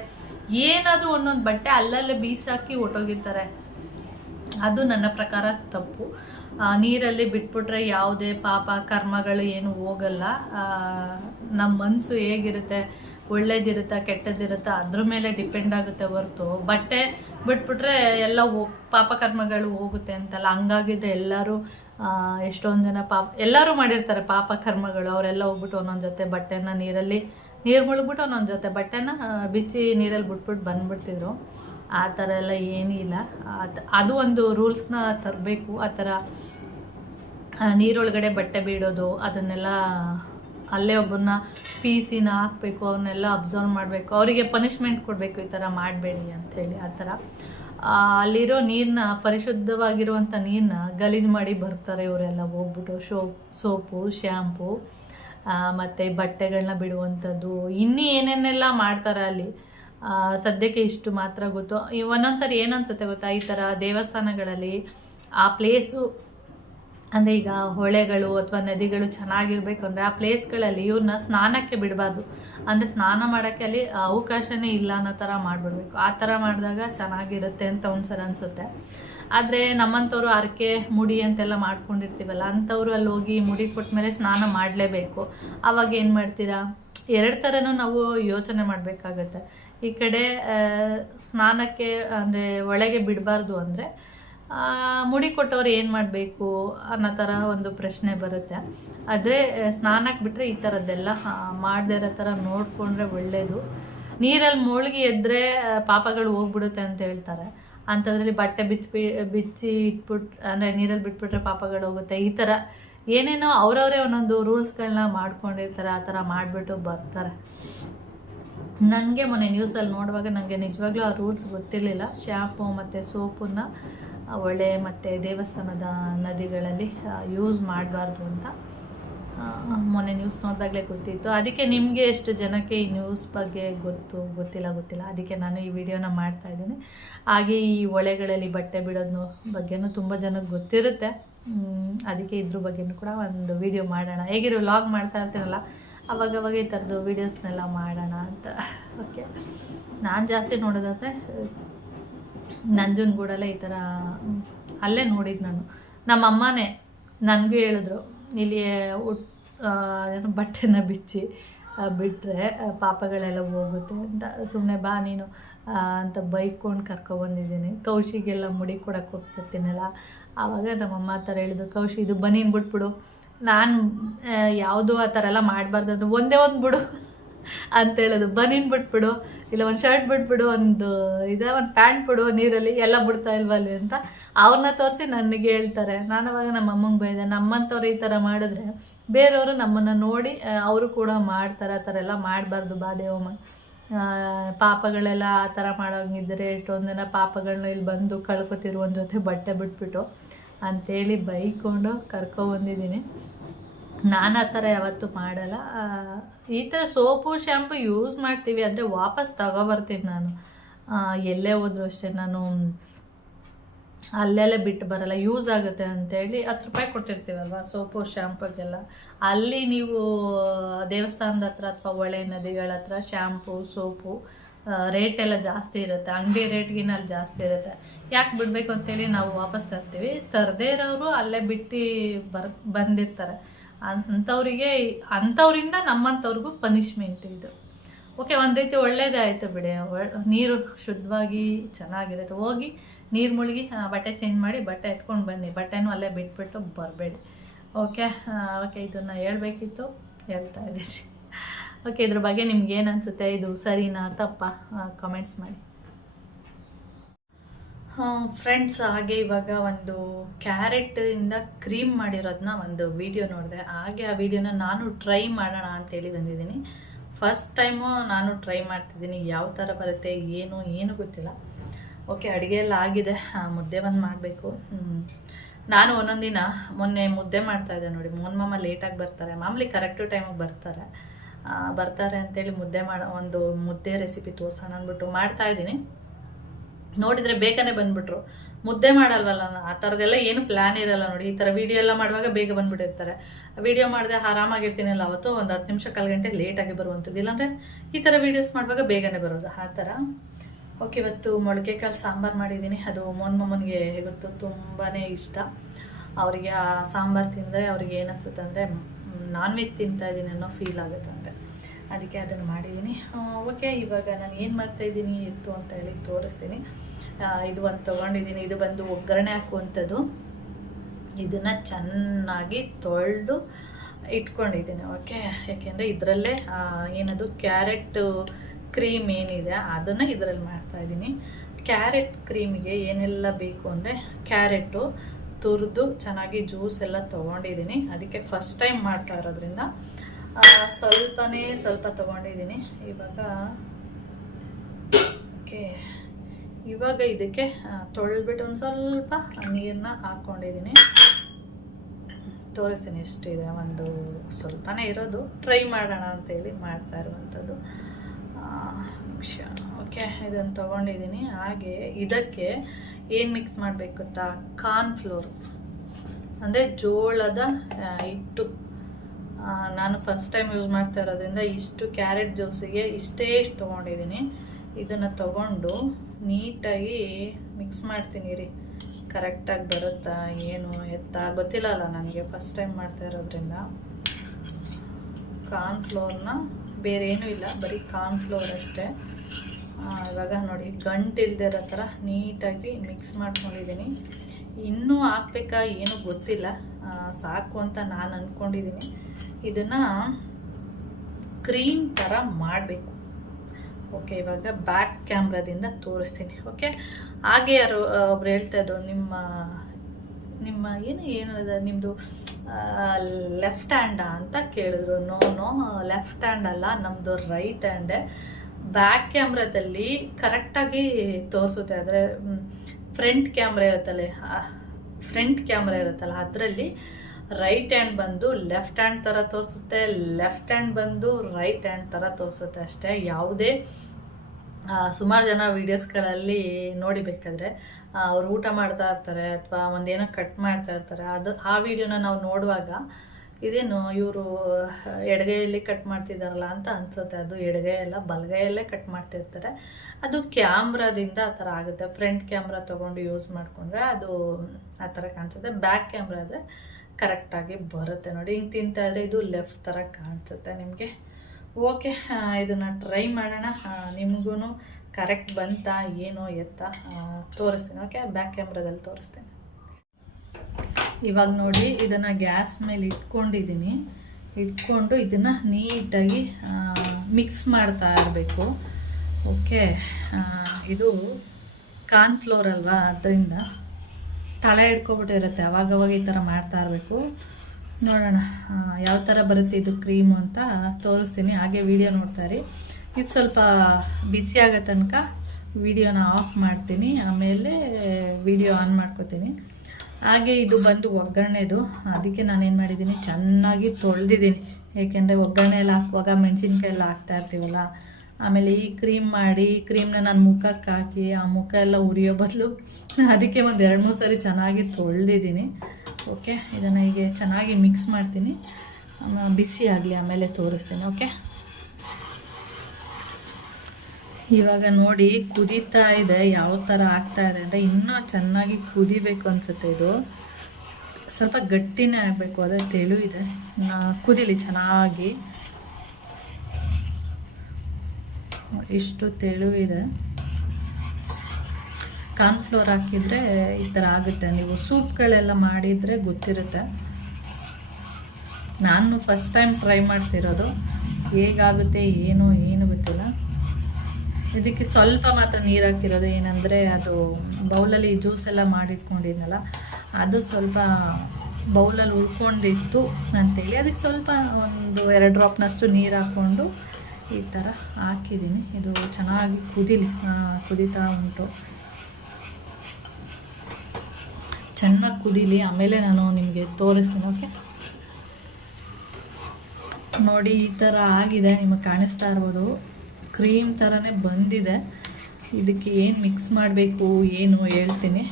ಏನಾದರೂ ಒಂದೊಂದು ಬಟ್ಟೆ ಅಲ್ಲಲ್ಲೇ ಬೀಸಾಕಿ ಹೊಟ್ಟೋಗಿರ್ತಾರೆ. ಅದು ನನ್ನ ಪ್ರಕಾರ ತಪ್ಪು. ನೀರಲ್ಲಿ ಬಿಟ್ಬಿಟ್ರೆ ಯಾವುದೇ ಪಾಪ ಕರ್ಮಗಳು ಏನು ಹೋಗಲ್ಲ. ನಮ್ಮ ಮನಸ್ಸು ಹೇಗಿರುತ್ತೆ, ಒಳ್ಳೇದಿರುತ್ತಾ ಕೆಟ್ಟದ್ದಿರುತ್ತಾ ಅದ್ರ ಮೇಲೆ ಡಿಪೆಂಡ್ ಆಗುತ್ತೆ ಹೊರತು ಬಟ್ಟೆ ಬಿಟ್ಬಿಟ್ರೆ ಎಲ್ಲ ಪಾಪಕರ್ಮಗಳು ಹೋಗುತ್ತೆ ಅಂತಲ್ಲ. ಹಂಗಾಗಿದ್ರೆ ಎಲ್ಲರೂ ಎಷ್ಟೊಂದು ಜನ ಎಲ್ಲರೂ ಮಾಡಿರ್ತಾರೆ ಪಾಪ ಕರ್ಮಗಳು. ಅವರೆಲ್ಲ ಹೋಗ್ಬಿಟ್ಟು ಒಂದೊಂದು ಜೊತೆ ಬಟ್ಟೆನ ನೀರು ಮುಳುಗ್ಬಿಟ್ಟು ಒಂದೊಂದು ಜೊತೆ ಬಟ್ಟೆನ ಬಿಚ್ಚಿ ನೀರಲ್ಲಿ ಬಿಟ್ಬಿಟ್ಟು ಬಂದ್ಬಿಡ್ತಿದ್ರು. ಆ ಥರ ಎಲ್ಲ ಏನಿಲ್ಲ. ಅದು ಒಂದು ರೂಲ್ಸ್ನ ತರಬೇಕು. ಆ ಥರ ನೀರೊಳಗಡೆ ಬಟ್ಟೆ ಬೀಳೋದು ಅದನ್ನೆಲ್ಲ ಅಲ್ಲೇ ಒಬ್ಬರನ್ನ ಪೀಸಿನ ಹಾಕಬೇಕು, ಅವನ್ನೆಲ್ಲ ಅಬ್ಸರ್ವ್ ಮಾಡಬೇಕು, ಅವರಿಗೆ ಪನಿಷ್ಮೆಂಟ್ ಕೊಡಬೇಕು, ಈ ಥರ ಮಾಡಬೇಡಿ ಅಂಥೇಳಿ. ಆ ಥರ ಅಲ್ಲಿರೋ ನೀರನ್ನ, ಪರಿಶುದ್ಧವಾಗಿರುವಂಥ ನೀರನ್ನ ಗಲೀಜು ಮಾಡಿ ಬರ್ತಾರೆ ಇವರೆಲ್ಲ ಹೋಗ್ಬಿಟ್ಟು. ಸೋಪು ಶ್ಯಾಂಪು ಮತ್ತು ಬಟ್ಟೆಗಳನ್ನ ಬಿಡುವಂಥದ್ದು, ಇನ್ನೂ ಏನೇನೆಲ್ಲ ಮಾಡ್ತಾರೆ ಅಲ್ಲಿ. ಸದ್ಯಕ್ಕೆ ಇಷ್ಟು ಮಾತ್ರ ಗೊತ್ತು. ಒಂದೊಂದ್ಸರಿ ಏನನ್ಸುತ್ತೆ ಗೊತ್ತಾ, ಈ ಥರ ದೇವಸ್ಥಾನಗಳಲ್ಲಿ ಆ ಪ್ಲೇಸು ಅಂದರೆ ಈಗ ಹೊಳೆಗಳು ಅಥವಾ ನದಿಗಳು ಚೆನ್ನಾಗಿರ್ಬೇಕು ಅಂದರೆ ಆ ಪ್ಲೇಸ್ಗಳಲ್ಲಿ ಇವ್ರನ್ನ ಸ್ನಾನಕ್ಕೆ ಬಿಡಬಾರ್ದು. ಅಂದರೆ ಸ್ನಾನ ಮಾಡೋಕ್ಕೆ ಅಲ್ಲಿ ಅವಕಾಶನೇ ಇಲ್ಲ ಅನ್ನೋ ಥರ ಮಾಡಿಬಿಡ್ಬೇಕು. ಆ ಥರ ಮಾಡಿದಾಗ ಚೆನ್ನಾಗಿರುತ್ತೆ ಅಂತ ಒಂದ್ಸಲ ಅನಿಸುತ್ತೆ. ಆದರೆ ನಮ್ಮಂಥವ್ರು ಅರಕೆ ಮುಡಿ ಅಂತೆಲ್ಲ ಮಾಡ್ಕೊಂಡಿರ್ತೀವಲ್ಲ, ಅಂಥವ್ರು ಅಲ್ಲಿ ಹೋಗಿ ಮುಡಿ ಕೊಟ್ಟ ಮೇಲೆ ಸ್ನಾನ ಮಾಡಲೇಬೇಕು. ಆವಾಗ ಏನು ಮಾಡ್ತೀರಾ, ಎರಡು ಥರನೂ ನಾವು ಯೋಚನೆ ಮಾಡಬೇಕಾಗತ್ತೆ. ಈ ಕಡೆ ಸ್ನಾನಕ್ಕೆ ಅಂದರೆ ಒಳಗೆ ಬಿಡಬಾರ್ದು ಅಂದರೆ ಮುಡಿ ಕೊಟ್ಟವ್ರು ಏನು ಮಾಡಬೇಕು ಅನ್ನೋ ಥರ ಒಂದು ಪ್ರಶ್ನೆ ಬರುತ್ತೆ. ಆದರೆ ಸ್ನಾನಕ್ಕೆ ಬಿಟ್ಟರೆ ಈ ಥರದ್ದೆಲ್ಲ ಮಾಡದೇ ಇರೋ ಥರ ನೋಡಿಕೊಂಡ್ರೆ ಒಳ್ಳೆಯದು. ನೀರಲ್ಲಿ ಮುಳುಗಿ ಎದ್ದರೆ ಪಾಪಗಳು ಹೋಗ್ಬಿಡುತ್ತೆ ಅಂತ ಹೇಳ್ತಾರೆ. ಅಂಥದ್ರಲ್ಲಿ ಬಟ್ಟೆ ಬಿಚ್ಚಿ ಇಟ್ಬಿಟ್ಟು ಅಂದರೆ ನೀರಲ್ಲಿ ಬಿಟ್ಬಿಟ್ರೆ ಪಾಪಗಳು ಹೋಗುತ್ತೆ. ಈ ಥರ ಏನೇನೋ ಅವರವರೇ ಒಂದೊಂದು ರೂಲ್ಸ್ಗಳನ್ನ ಮಾಡ್ಕೊಂಡಿರ್ತಾರೆ. ಆ ಥರ ಮಾಡಿಬಿಟ್ಟು ಬರ್ತಾರೆ. ನನಗೆ ಮೊನ್ನೆ ನ್ಯೂಸಲ್ಲಿ ನೋಡುವಾಗ ನನಗೆ ನಿಜವಾಗ್ಲೂ ಆ ರೂಲ್ಸ್ ಗೊತ್ತಿರಲಿಲ್ಲ. ಶ್ಯಾಂಪು ಮತ್ತು ಸೋಪನ್ನು ಹೊಳೆ ಮತ್ತು ದೇವಸ್ಥಾನದ ನದಿಗಳಲ್ಲಿ ಯೂಸ್ ಮಾಡಬಾರ್ದು ಅಂತ ಮೊನ್ನೆ ನ್ಯೂಸ್ ನೋಡಿದಾಗಲೇ ಗೊತ್ತಿತ್ತು. ಅದಕ್ಕೆ ನಿಮಗೆ ಎಷ್ಟು ಜನಕ್ಕೆ ಈ ನ್ಯೂಸ್ ಬಗ್ಗೆ ಗೊತ್ತಿಲ್ಲ. ಅದಕ್ಕೆ ನಾನು ಈ ವಿಡಿಯೋನ ಮಾಡ್ತಾಯಿದ್ದೀನಿ. ಹಾಗೆ ಈ ಹೊಳೆಗಳಲ್ಲಿ ಬಟ್ಟೆ ಬಿಡೋದು ಬಗ್ಗೆನೂ ತುಂಬ ಜನಕ್ಕೆ ಗೊತ್ತಿರುತ್ತೆ. ಅದಕ್ಕೆ ಇದ್ರ ಬಗ್ಗೆನೂ ಕೂಡ ಒಂದು ವಿಡಿಯೋ ಮಾಡೋಣ. ಹೇಗಿರೋ ವ್ಲಾಗ್ ಮಾಡ್ತಾ ಇರ್ತೀನಲ್ಲ, ಅವಾಗವಾಗ ಈ ಥರದ್ದು ವೀಡಿಯೋಸ್ನೆಲ್ಲ ಮಾಡೋಣ ಅಂತ. ಓಕೆ, ನಾನು ಜಾಸ್ತಿ ನೋಡೋದಾದರೆ ನಂಜನಗೂಡಲ್ಲೇ ಈ ಥರ ಅಲ್ಲೇ ನೋಡಿದ್ದು ನಾನು. ನಮ್ಮ ಅಮ್ಮನೇ ನನಗೂ ಹೇಳಿದ್ರು, ಇಲ್ಲಿ ಏನು ಬಟ್ಟೆನ ಬಿಚ್ಚಿ ಬಿಟ್ಟರೆ ಪಾಪಗಳೆಲ್ಲ ಹೋಗುತ್ತೆ ಅಂತ. ಸುಮ್ಮನೆ ಬಾ ನೀನು ಅಂತ ಬೈಕೊಂಡು ಕರ್ಕೊಬಂದಿದ್ದೀನಿ. ಕೌಶಿಗೆಲ್ಲ ಮುಡಿ ಕೊಡೋಕೆ ಹೋಗ್ತಿರ್ತೀನಲ್ಲ, ಆವಾಗ ನಮ್ಮಮ್ಮ ಆ ಥರ ಹೇಳಿದ್ರು, ಕೌಶಿ ಇದು ಬನೀನು ಬಿಟ್ಬಿಡು. ನಾನು ಯಾವುದೂ ಆ ಥರ ಎಲ್ಲ ಮಾಡಬಾರ್ದು ಅಂದ್ರೆ ಒಂದೇ ಒಂದು ಬಿಡು ಅಂತ ಹೇಳೋದು. ಬನೀನು ಬಿಟ್ಬಿಡು, ಇಲ್ಲ ಒಂದು ಶರ್ಟ್ ಬಿಟ್ಬಿಡು, ಒಂದು ಪ್ಯಾಂಟ್ ಬಿಡು, ನೀರಲ್ಲಿ ಎಲ್ಲ ಬಿಡ್ತಾ ಇಲ್ವಲ್ಲಿ ಅಂತ ಅವ್ರನ್ನ ತೋರಿಸಿ ನನಗೆ ಹೇಳ್ತಾರೆ. ನಾನು ಅವಾಗ ನಮ್ಮ ಅಮ್ಮಂಗೆ ಬೈದೆ, ನಮ್ಮಂಥವ್ರು ಈ ಥರ ಮಾಡಿದ್ರೆ ಬೇರೆಯವರು ನಮ್ಮನ್ನು ನೋಡಿ ಅವರು ಕೂಡ ಮಾಡ್ತಾರೆ. ಆ ಥರ ಎಲ್ಲ ಮಾಡಬಾರ್ದು ಬಾದೇವಮ್ಮ. ಪಾಪಗಳೆಲ್ಲ ಆ ಥರ ಮಾಡೋಂಗಿದ್ರೆ ಎಷ್ಟೊಂದು ಜನ ಪಾಪಗಳನ್ನ ಇಲ್ಲಿ ಬಂದು ಕಳ್ಕೊತಿರು ಒಂದು ಜೊತೆ ಬಟ್ಟೆ ಬಿಟ್ಬಿಟ್ಟು ಅಂಥೇಳಿ ಬೈಕೊಂಡು ಕರ್ಕೊಬಂದಿದ್ದೀನಿ. ನಾನು ಆ ಥರ ಯಾವತ್ತೂ ಮಾಡಲ್ಲ. ಈ ಥರ ಸೋಪು ಶ್ಯಾಂಪು ಯೂಸ್ ಮಾಡ್ತೀವಿ ಅಂದರೆ ವಾಪಸ್ ತಗೊಬರ್ತೀನಿ ನಾನು. ಎಲ್ಲೇ ಹೋದರೂ ಅಷ್ಟೇ, ನಾನು ಅಲ್ಲೆಲ್ಲ ಬಿಟ್ಟು ಬರಲ್ಲ. ಯೂಸ್ ಆಗುತ್ತೆ ಅಂಥೇಳಿ 10 ರೂಪಾಯಿ ಕೊಟ್ಟಿರ್ತೀವಲ್ವ ಸೋಪು ಶ್ಯಾಂಪುಗೆಲ್ಲ. ಅಲ್ಲಿ ನೀವು ದೇವಸ್ಥಾನದ ಹತ್ರ ಅಥವಾ ಹೊಳೆ ನದಿಗಳ ಹತ್ರ ಶ್ಯಾಂಪು ಸೋಪು ರೇಟೆಲ್ಲ ಜಾಸ್ತಿ ಇರುತ್ತೆ. ಅಂಗಡಿ ರೇಟ್ಗಿನ್ನ ಅಲ್ಲಿ ಜಾಸ್ತಿ ಇರುತ್ತೆ. ಯಾಕೆ ಬಿಡಬೇಕು ಅಂತೇಳಿ ನಾವು ವಾಪಸ್ ತರ್ತೀವಿ. ತರದೇ ಇರೋರು ಅಲ್ಲೇ ಬಿಟ್ಟು ಬಂದಿರ್ತಾರೆ. ಅಂಥವ್ರಿಂದ ನಮ್ಮಂಥವ್ರಿಗೂ ಪನಿಷ್ಮೆಂಟ್ ಇದು. ಓಕೆ, ಒಂದು ರೀತಿ ಒಳ್ಳೇದೇ ಆಯಿತು ಬಿಡಿ. ನೀರು ಶುದ್ಧವಾಗಿ ಚೆನ್ನಾಗಿರುತ್ತೆ. ಹೋಗಿ ನೀರು ಮುಳುಗಿ ಬಟ್ಟೆ ಚೇಂಜ್ ಮಾಡಿ ಬಟ್ಟೆ ಎತ್ಕೊಂಡು ಬನ್ನಿ. ಬಟ್ಟೆನೂ ಅಲ್ಲೇ ಬಿಟ್ಬಿಟ್ಟು ಬರಬೇಡಿ. ಓಕೆ, ಇದನ್ನು ಹೇಳ್ಬೇಕಿತ್ತು, ಹೇಳ್ತಾ ಇದ್ದೀನಿ. ಓಕೆ, ಇದ್ರ ಬಗ್ಗೆ ನಿಮ್ಗೆ ಏನು ಅನಿಸುತ್ತೆ? ಇದು ಸರಿನಾ ತಪ್ಪಾ ಕಮೆಂಟ್ಸ್ ಮಾಡಿ. ಫ್ರೆಂಡ್ಸ್, ಹಾಗೆ ಇವಾಗ ಒಂದು ಕ್ಯಾರೆಟಿಂದ ಕ್ರೀಮ್ ಮಾಡಿರೋದನ್ನ ಒಂದು ವಿಡಿಯೋ ನೋಡಿದೆ. ಹಾಗೆ ಆ ವಿಡಿಯೋನ ನಾನು ಟ್ರೈ ಮಾಡೋಣ ಅಂತೇಳಿ ಬಂದಿದ್ದೀನಿ. ಫಸ್ಟ್ ಟೈಮು ನಾನು ಟ್ರೈ ಮಾಡ್ತಿದ್ದೀನಿ. ಯಾವ ಥರ ಬರುತ್ತೆ ಏನು ಗೊತ್ತಿಲ್ಲ. ಓಕೆ, ಅಡುಗೆ ಎಲ್ಲ ಆಗಿದೆ. ಮುದ್ದೆ ಬಂದು ಮಾಡಬೇಕು. ನಾನು ಒಂದೊಂದು ದಿನ ಮೊನ್ನೆ ಮುದ್ದೆ ಮಾಡ್ತಾಯಿದ್ದೆ ನೋಡಿ. ಮೋಹನ್ ಲೇಟಾಗಿ ಬರ್ತಾರೆ. ಮಾಮೂಲಿ ಕರೆಕ್ಟು ಟೈಮಿಗೆ ಬರ್ತಾರೆ ಅಂತೇಳಿ ಒಂದು ಮುದ್ದೆ ರೆಸಿಪಿ ತೋರಿಸೋಣ ಅಂದ್ಬಿಟ್ಟು ಮಾಡ್ತಾಯಿದ್ದೀನಿ. ನೋಡಿದರೆ ಬೇಗನೆ ಬಂದುಬಿಟ್ರು. ಮುದ್ದೆ ಮಾಡಲ್ವಲ್ಲ, ಆ ಥರದ್ದೆಲ್ಲ ಏನು ಪ್ಲ್ಯಾನ್ ಇರಲ್ಲ ನೋಡಿ. ಈ ಥರ ವೀಡಿಯೋ ಎಲ್ಲ ಮಾಡುವಾಗ ಬೇಗ ಬಂದುಬಿಟ್ಟಿರ್ತಾರೆ. ವೀಡಿಯೋ ಮಾಡಿದೆ ಆರಾಮಾಗಿರ್ತೀನಲ್ಲ, ಅವತ್ತು ಒಂದು 10 ನಿಮಿಷ 1 ಗಂಟೆ ಲೇಟಾಗಿ ಬರುವಂಥದ್ದು. ಇಲ್ಲಾಂದರೆ ಈ ಥರ ವೀಡಿಯೋಸ್ ಮಾಡುವಾಗ ಬೇಗನೆ ಬರೋದು ಆ ಥರ. ಓಕೆ, ಇವತ್ತು ಮೊಳಕೆ ಕಾಳು ಸಾಂಬಾರು ಮಾಡಿದ್ದೀನಿ. ಅದು ಮೋಹನ್ಗೆ ಇವತ್ತು ತುಂಬಾ ಇಷ್ಟ. ಅವರಿಗೆ ಆ ಸಾಂಬಾರು ತಿಂದರೆ ಅವ್ರಿಗೆ ಏನನ್ಸುತ್ತೆ ಅಂದರೆ ನಾನ್ ವೆಜ್ ತಿಂತಾಯಿದ್ದೀನಿ ಅನ್ನೋ ಫೀಲ್ ಆಗುತ್ತಂತೆ. ಅದಕ್ಕೆ ಅದನ್ನು ಮಾಡಿದ್ದೀನಿ. ಓಕೆ, ಇವಾಗ ನಾನು ಏನು ಮಾಡ್ತಾಯಿದ್ದೀನಿ ಇತ್ತು ಅಂತ ಹೇಳಿ ತೋರಿಸ್ತೀನಿ. ಇದು ಒಂದು ತೊಗೊಂಡಿದ್ದೀನಿ. ಇದು ಬಂದು ಒಗ್ಗರಣೆ ಹಾಕುವಂಥದ್ದು. ಇದನ್ನು ಚೆನ್ನಾಗಿ ತೊಳೆದು ಇಟ್ಕೊಂಡಿದ್ದೀನಿ. ಓಕೆ, ಯಾಕೆಂದರೆ ಇದರಲ್ಲೇ ಏನದು ಕ್ಯಾರೆಟ್ ಕ್ರೀಮ್ ಏನಿದೆ ಅದನ್ನು ಇದರಲ್ಲಿ ಮಾಡ್ತಾಯಿದ್ದೀನಿ. ಕ್ಯಾರೆಟ್ ಕ್ರೀಮಿಗೆ ಏನೆಲ್ಲ ಬೇಕು ಅಂದರೆ ಕ್ಯಾರೆಟು ತುರಿದು ಚೆನ್ನಾಗಿ ಜ್ಯೂಸ್ ಎಲ್ಲ ತೊಗೊಂಡಿದ್ದೀನಿ. ಅದಕ್ಕೆ ಫಸ್ಟ್ ಟೈಮ್ ಮಾಡ್ತಾ ಇರೋದ್ರಿಂದ ಸ್ವಲ್ಪ ತೊಗೊಂಡಿದ್ದೀನಿ. ಇವಾಗ ಇದಕ್ಕೆ ತೊಳೆದ್ಬಿಟ್ಟು ಒಂದು ಸ್ವಲ್ಪ ನೀರನ್ನ ಹಾಕ್ಕೊಂಡಿದ್ದೀನಿ. ತೋರಿಸ್ತೀನಿ ಎಷ್ಟಿದೆ. ಒಂದು ಸ್ವಲ್ಪನೇ ಇರೋದು. ಟ್ರೈ ಮಾಡೋಣ ಅಂತೇಳಿ ಮಾಡ್ತಾ ಇರುವಂಥದ್ದು. ಓಕೆ, ಇದನ್ನು ತೊಗೊಂಡಿದ್ದೀನಿ. ಹಾಗೆ ಇದಕ್ಕೆ ಏನು ಮಿಕ್ಸ್ ಮಾಡಬೇಕು ಗೊತ್ತಾ? ಕಾರ್ನ್ಫ್ಲೋರ್ ಅಂದರೆ ಜೋಳದ ಹಿಟ್ಟು. ನಾನು ಫಸ್ಟ್ ಟೈಮ್ ಯೂಸ್ ಮಾಡ್ತಾ ಇರೋದ್ರಿಂದ ಇಷ್ಟು ಕ್ಯಾರೆಟ್ ಜ್ಯೂಸಿಗೆ ಇಷ್ಟು ತೊಗೊಂಡಿದ್ದೀನಿ. ಇದನ್ನು ತೊಗೊಂಡು ನೀಟಾಗಿ ಮಿಕ್ಸ್ ಮಾಡ್ತೀನಿ ರೀ. ಕರೆಕ್ಟಾಗಿ ಬರುತ್ತಾ ಏನು ಗೊತ್ತಿಲ್ಲ ಅಲ್ಲ ನನಗೆ, ಫಸ್ಟ್ ಟೈಮ್ ಮಾಡ್ತಾ ಇರೋದ್ರಿಂದ. ಕಾರ್ನ್ಫ್ಲೋರ್ನ ಬೇರೆ ಏನೂ ಇಲ್ಲ, ಬರೀ ಕಾರ್ನ್ಫ್ಲೋರ್ ಅಷ್ಟೇ. ಇವಾಗ ನೋಡಿ, ಗಂಟಿಲ್ದಿರೋ ಥರ ನೀಟಾಗಿ ಮಿಕ್ಸ್ ಮಾಡ್ಕೊಂಡಿದ್ದೀನಿ. ಇನ್ನೂ ಹಾಕ್ಬೇಕಾ ಏನೂ ಗೊತ್ತಿಲ್ಲ, ಸಾಕು ಅಂತ ನಾನು ಅಂದ್ಕೊಂಡಿದ್ದೀನಿ. ಇದನ್ನು ಕ್ರೀಮ್ ಥರ ಮಾಡಬೇಕು. ಓಕೆ, ಇವಾಗ ಬ್ಯಾಕ್ ಕ್ಯಾಮ್ರಾದಿಂದ ತೋರಿಸ್ತೀನಿ. ಓಕೆ, ಹಾಗೆ ಯಾರು ಒಬ್ರು ಹೇಳ್ತಾಯಿದ್ರು, ನಿಮ್ಮ ಏನು ನಿಮ್ಮದು ಲೆಫ್ಟ್ ಹ್ಯಾಂಡಾ ಅಂತ ಕೇಳಿದ್ರು. ನೋ ಲೆಫ್ಟ್ ಹ್ಯಾಂಡ್ ಅಲ್ಲ, ನಮ್ಮದು ರೈಟ್ ಹ್ಯಾಂಡೇ. ಬ್ಯಾಕ್ ಕ್ಯಾಮ್ರಾದಲ್ಲಿ ಕರೆಕ್ಟಾಗಿ ತೋರಿಸುತ್ತೆ. ಆದರೆ ಫ್ರಂಟ್ ಕ್ಯಾಮ್ರಾ ಇರುತ್ತಲ್ಲ ಅದರಲ್ಲಿ ರೈಟ್ ಹ್ಯಾಂಡ್ ಬಂದು ಲೆಫ್ಟ್ ಹ್ಯಾಂಡ್ ಥರ ತೋರಿಸುತ್ತೆ, ಲೆಫ್ಟ್ ಹ್ಯಾಂಡ್ ಬಂದು ರೈಟ್ ಹ್ಯಾಂಡ್ ಥರ ತೋರಿಸುತ್ತೆ ಅಷ್ಟೇ. ಯಾವುದೇ ಸುಮಾರು ಜನ ವೀಡಿಯೋಸ್ಗಳಲ್ಲಿ ನೋಡಿಬೇಕಾದ್ರೆ ಅವ್ರು ಊಟ ಮಾಡ್ತಾ ಇರ್ತಾರೆ ಅಥವಾ ಒಂದೇನೋ ಕಟ್ ಮಾಡ್ತಾ ಇರ್ತಾರೆ. ಆ ವಿಡಿಯೋನ ನಾವು ನೋಡುವಾಗ ಇದೇನು ಇವರು ಎಡಗೈಯಲ್ಲಿ ಕಟ್ ಮಾಡ್ತಿದ್ದಾರಲ್ಲ ಅಂತ ಅನಿಸುತ್ತೆ. ಅದು ಎಡಗೈಯಲ್ಲ, ಬಲಗೈಯಲ್ಲೇ ಕಟ್ ಮಾಡ್ತಿರ್ತಾರೆ. ಅದು ಕ್ಯಾಮ್ರಾದಿಂದ ಆ ಥರ ಆಗುತ್ತೆ. ಫ್ರಂಟ್ ಕ್ಯಾಮ್ರಾ ತೊಗೊಂಡು ಯೂಸ್ ಮಾಡಿಕೊಂಡ್ರೆ ಅದು ಆ ಥರ ಕಾಣಿಸುತ್ತೆ. ಬ್ಯಾಕ್ ಕ್ಯಾಮ್ರಾ ಆದರೆ ಕರೆಕ್ಟಾಗಿ ಬರುತ್ತೆ ನೋಡಿ. ಹಿಂಗೆ ತಿಂತಾ ಇದ್ರೆ ಇದು ಲೆಫ್ಟ್ ಥರ ಕಾಣಿಸುತ್ತೆ ನಿಮಗೆ. ಓಕೆ, ಇದನ್ನು ಟ್ರೈ ಮಾಡೋಣ. ನಿಮಗೂ ಕರೆಕ್ಟ್ ಬಂತಾ ಏನೋ ಎತ್ತಾ ತೋರಿಸ್ತೀನಿ. ಓಕೆ, ಬ್ಯಾಕ್ ಕ್ಯಾಮ್ರಾದಲ್ಲಿ ತೋರಿಸ್ತೀನಿ. ಇವಾಗ ನೋಡಿ, ಇದನ್ನು ಗ್ಯಾಸ್ ಮೇಲೆ ಇಟ್ಕೊಂಡು ಇದನ್ನು ನೀಟಾಗಿ ಮಿಕ್ಸ್ ಮಾಡ್ತಾ ಇರಬೇಕು. ಓಕೆ, ಇದು ಕಾರ್ನ್ಫ್ಲೋರ್ ಅಲ್ವಾ, ಅದರಿಂದ ತಲೆ ಹಿಡ್ಕೊಬಿಟ್ಟಿರುತ್ತೆ. ಅವಾಗವಾಗ ಈ ಥರ ಮಾಡ್ತಾ ಇರಬೇಕು. ನೋಡೋಣ ಯಾವ ಥರ ಬರುತ್ತೆ ಇದು ಕ್ರೀಮು ಅಂತ ತೋರಿಸ್ತೀನಿ. ಹಾಗೆ ವಿಡಿಯೋ ನೋಡ್ತಾರೆ. ಇದು ಸ್ವಲ್ಪ ಬಿಸಿ ಆಗೋ ತನಕ ವಿಡಿಯೋನ ಆಫ್ ಮಾಡ್ತೀನಿ, ಆಮೇಲೆ ವಿಡಿಯೋ ಆನ್ ಮಾಡ್ಕೋತೀನಿ. ಹಾಗೆ ಇದು ಬಂದು ಒಗ್ಗರಣೆದು. ಅದಕ್ಕೆ ನಾನೇನು ಮಾಡಿದ್ದೀನಿ, ಚೆನ್ನಾಗಿ ತೊಳೆದಿದ್ದೀನಿ. ಏಕೆಂದರೆ ಒಗ್ಗರಣೆ ಎಲ್ಲ ಹಾಕುವಾಗ ಮೆಣಸಿನ್ಕಾಯಿ ಎಲ್ಲ ಹಾಕ್ತಾ ಇರ್ತೀವಲ್ಲ, ಆಮೇಲೆ ಈ ಕ್ರೀಮ್ನ ನಾನು ಮುಖಕ್ಕೆ ಹಾಕಿ ಆ ಮುಖ ಎಲ್ಲ ಉರಿಯೋ ಬದಲು ಅದಕ್ಕೆ ಒಂದು 2-3 ಸರಿ ಚೆನ್ನಾಗಿ ತೊಳೆದಿದ್ದೀನಿ. ಓಕೆ, ಇದನ್ನು ಹೀಗೆ ಚೆನ್ನಾಗಿ ಮಿಕ್ಸ್ ಮಾಡ್ತೀನಿ. ಬಿಸಿ ಆಗಲಿ, ಆಮೇಲೆ ತೋರಿಸ್ತೀನಿ. ಓಕೆ, ಇವಾಗ ನೋಡಿ ಕುದೀತಾ ಇದೆ. ಯಾವ ಥರ ಆಗ್ತಾ ಇದೆ ಅಂದರೆ ಇನ್ನೂ ಚೆನ್ನಾಗಿ ಕುದಿಬೇಕು ಅನಿಸುತ್ತೆ. ಇದು ಸ್ವಲ್ಪ ಗಟ್ಟಿನೇ ಆಗಬೇಕು, ಅದೇ ತೆಳು ಇದೆ. ಕುದಿಲಿ ಚೆನ್ನಾಗಿ. ಇಷ್ಟು ತೆಳು ಇದೆ. ಕಾರ್ನ್ಫ್ಲೋರ್ ಹಾಕಿದರೆ ಈ ಥರ ಆಗುತ್ತೆ. ನೀವು ಸೂಪ್ಗಳೆಲ್ಲ ಮಾಡಿದರೆ ಗೊತ್ತಿರುತ್ತೆ. ನಾನು ಫಸ್ಟ್ ಟೈಮ್ ಟ್ರೈ ಮಾಡ್ತಿರೋದು. ಹೇಗಾಗುತ್ತೆ ಏನು ಗೊತ್ತಿಲ್ಲ. ಇದಕ್ಕೆ ಸ್ವಲ್ಪ ಮಾತ್ರ ನೀರು ಹಾಕಿರೋದು. ಏನಂದರೆ ಅದು ಬೌಲಲ್ಲಿ ಜ್ಯೂಸ್ ಎಲ್ಲ ಮಾಡಿಟ್ಕೊಂಡಿದ್ನಲ್ಲ, ಅದು ಸ್ವಲ್ಪ ಬೌಲಲ್ಲಿ ಉಳ್ಕೊಂಡಿತ್ತು ಅಂತೇಳಿ ಅದಕ್ಕೆ ಸ್ವಲ್ಪ ಒಂದು 2 ಡ್ರಾಪ್ನಷ್ಟು ನೀರು ಹಾಕ್ಕೊಂಡು ಈ ಥರ ಹಾಕಿದ್ದೀನಿ. ಇದು ಚೆನ್ನಾಗಿ ಕುದೀತಾ ಉಂಟು. ಚೆನ್ನಾಗಿ ಕುದೀಲಿ, ಆಮೇಲೆ ನಾನು ನಿಮಗೆ ತೋರಿಸ್ತೀನಿ. ಓಕೆ, ನೋಡಿ ಈ ಥರ ಆಗಿದೆ. ನಿಮಗೆ ಕಾಣಿಸ್ತಾ ಇರ್ಬೋದು, ಕ್ರೀಮ್ ಥರನೇ ಬಂದಿದೆ. ಇದಕ್ಕೆ ಏನು ಮಿಕ್ಸ್ ಮಾಡಬೇಕು ಏನು ಹೇಳ್ತೀನಿ.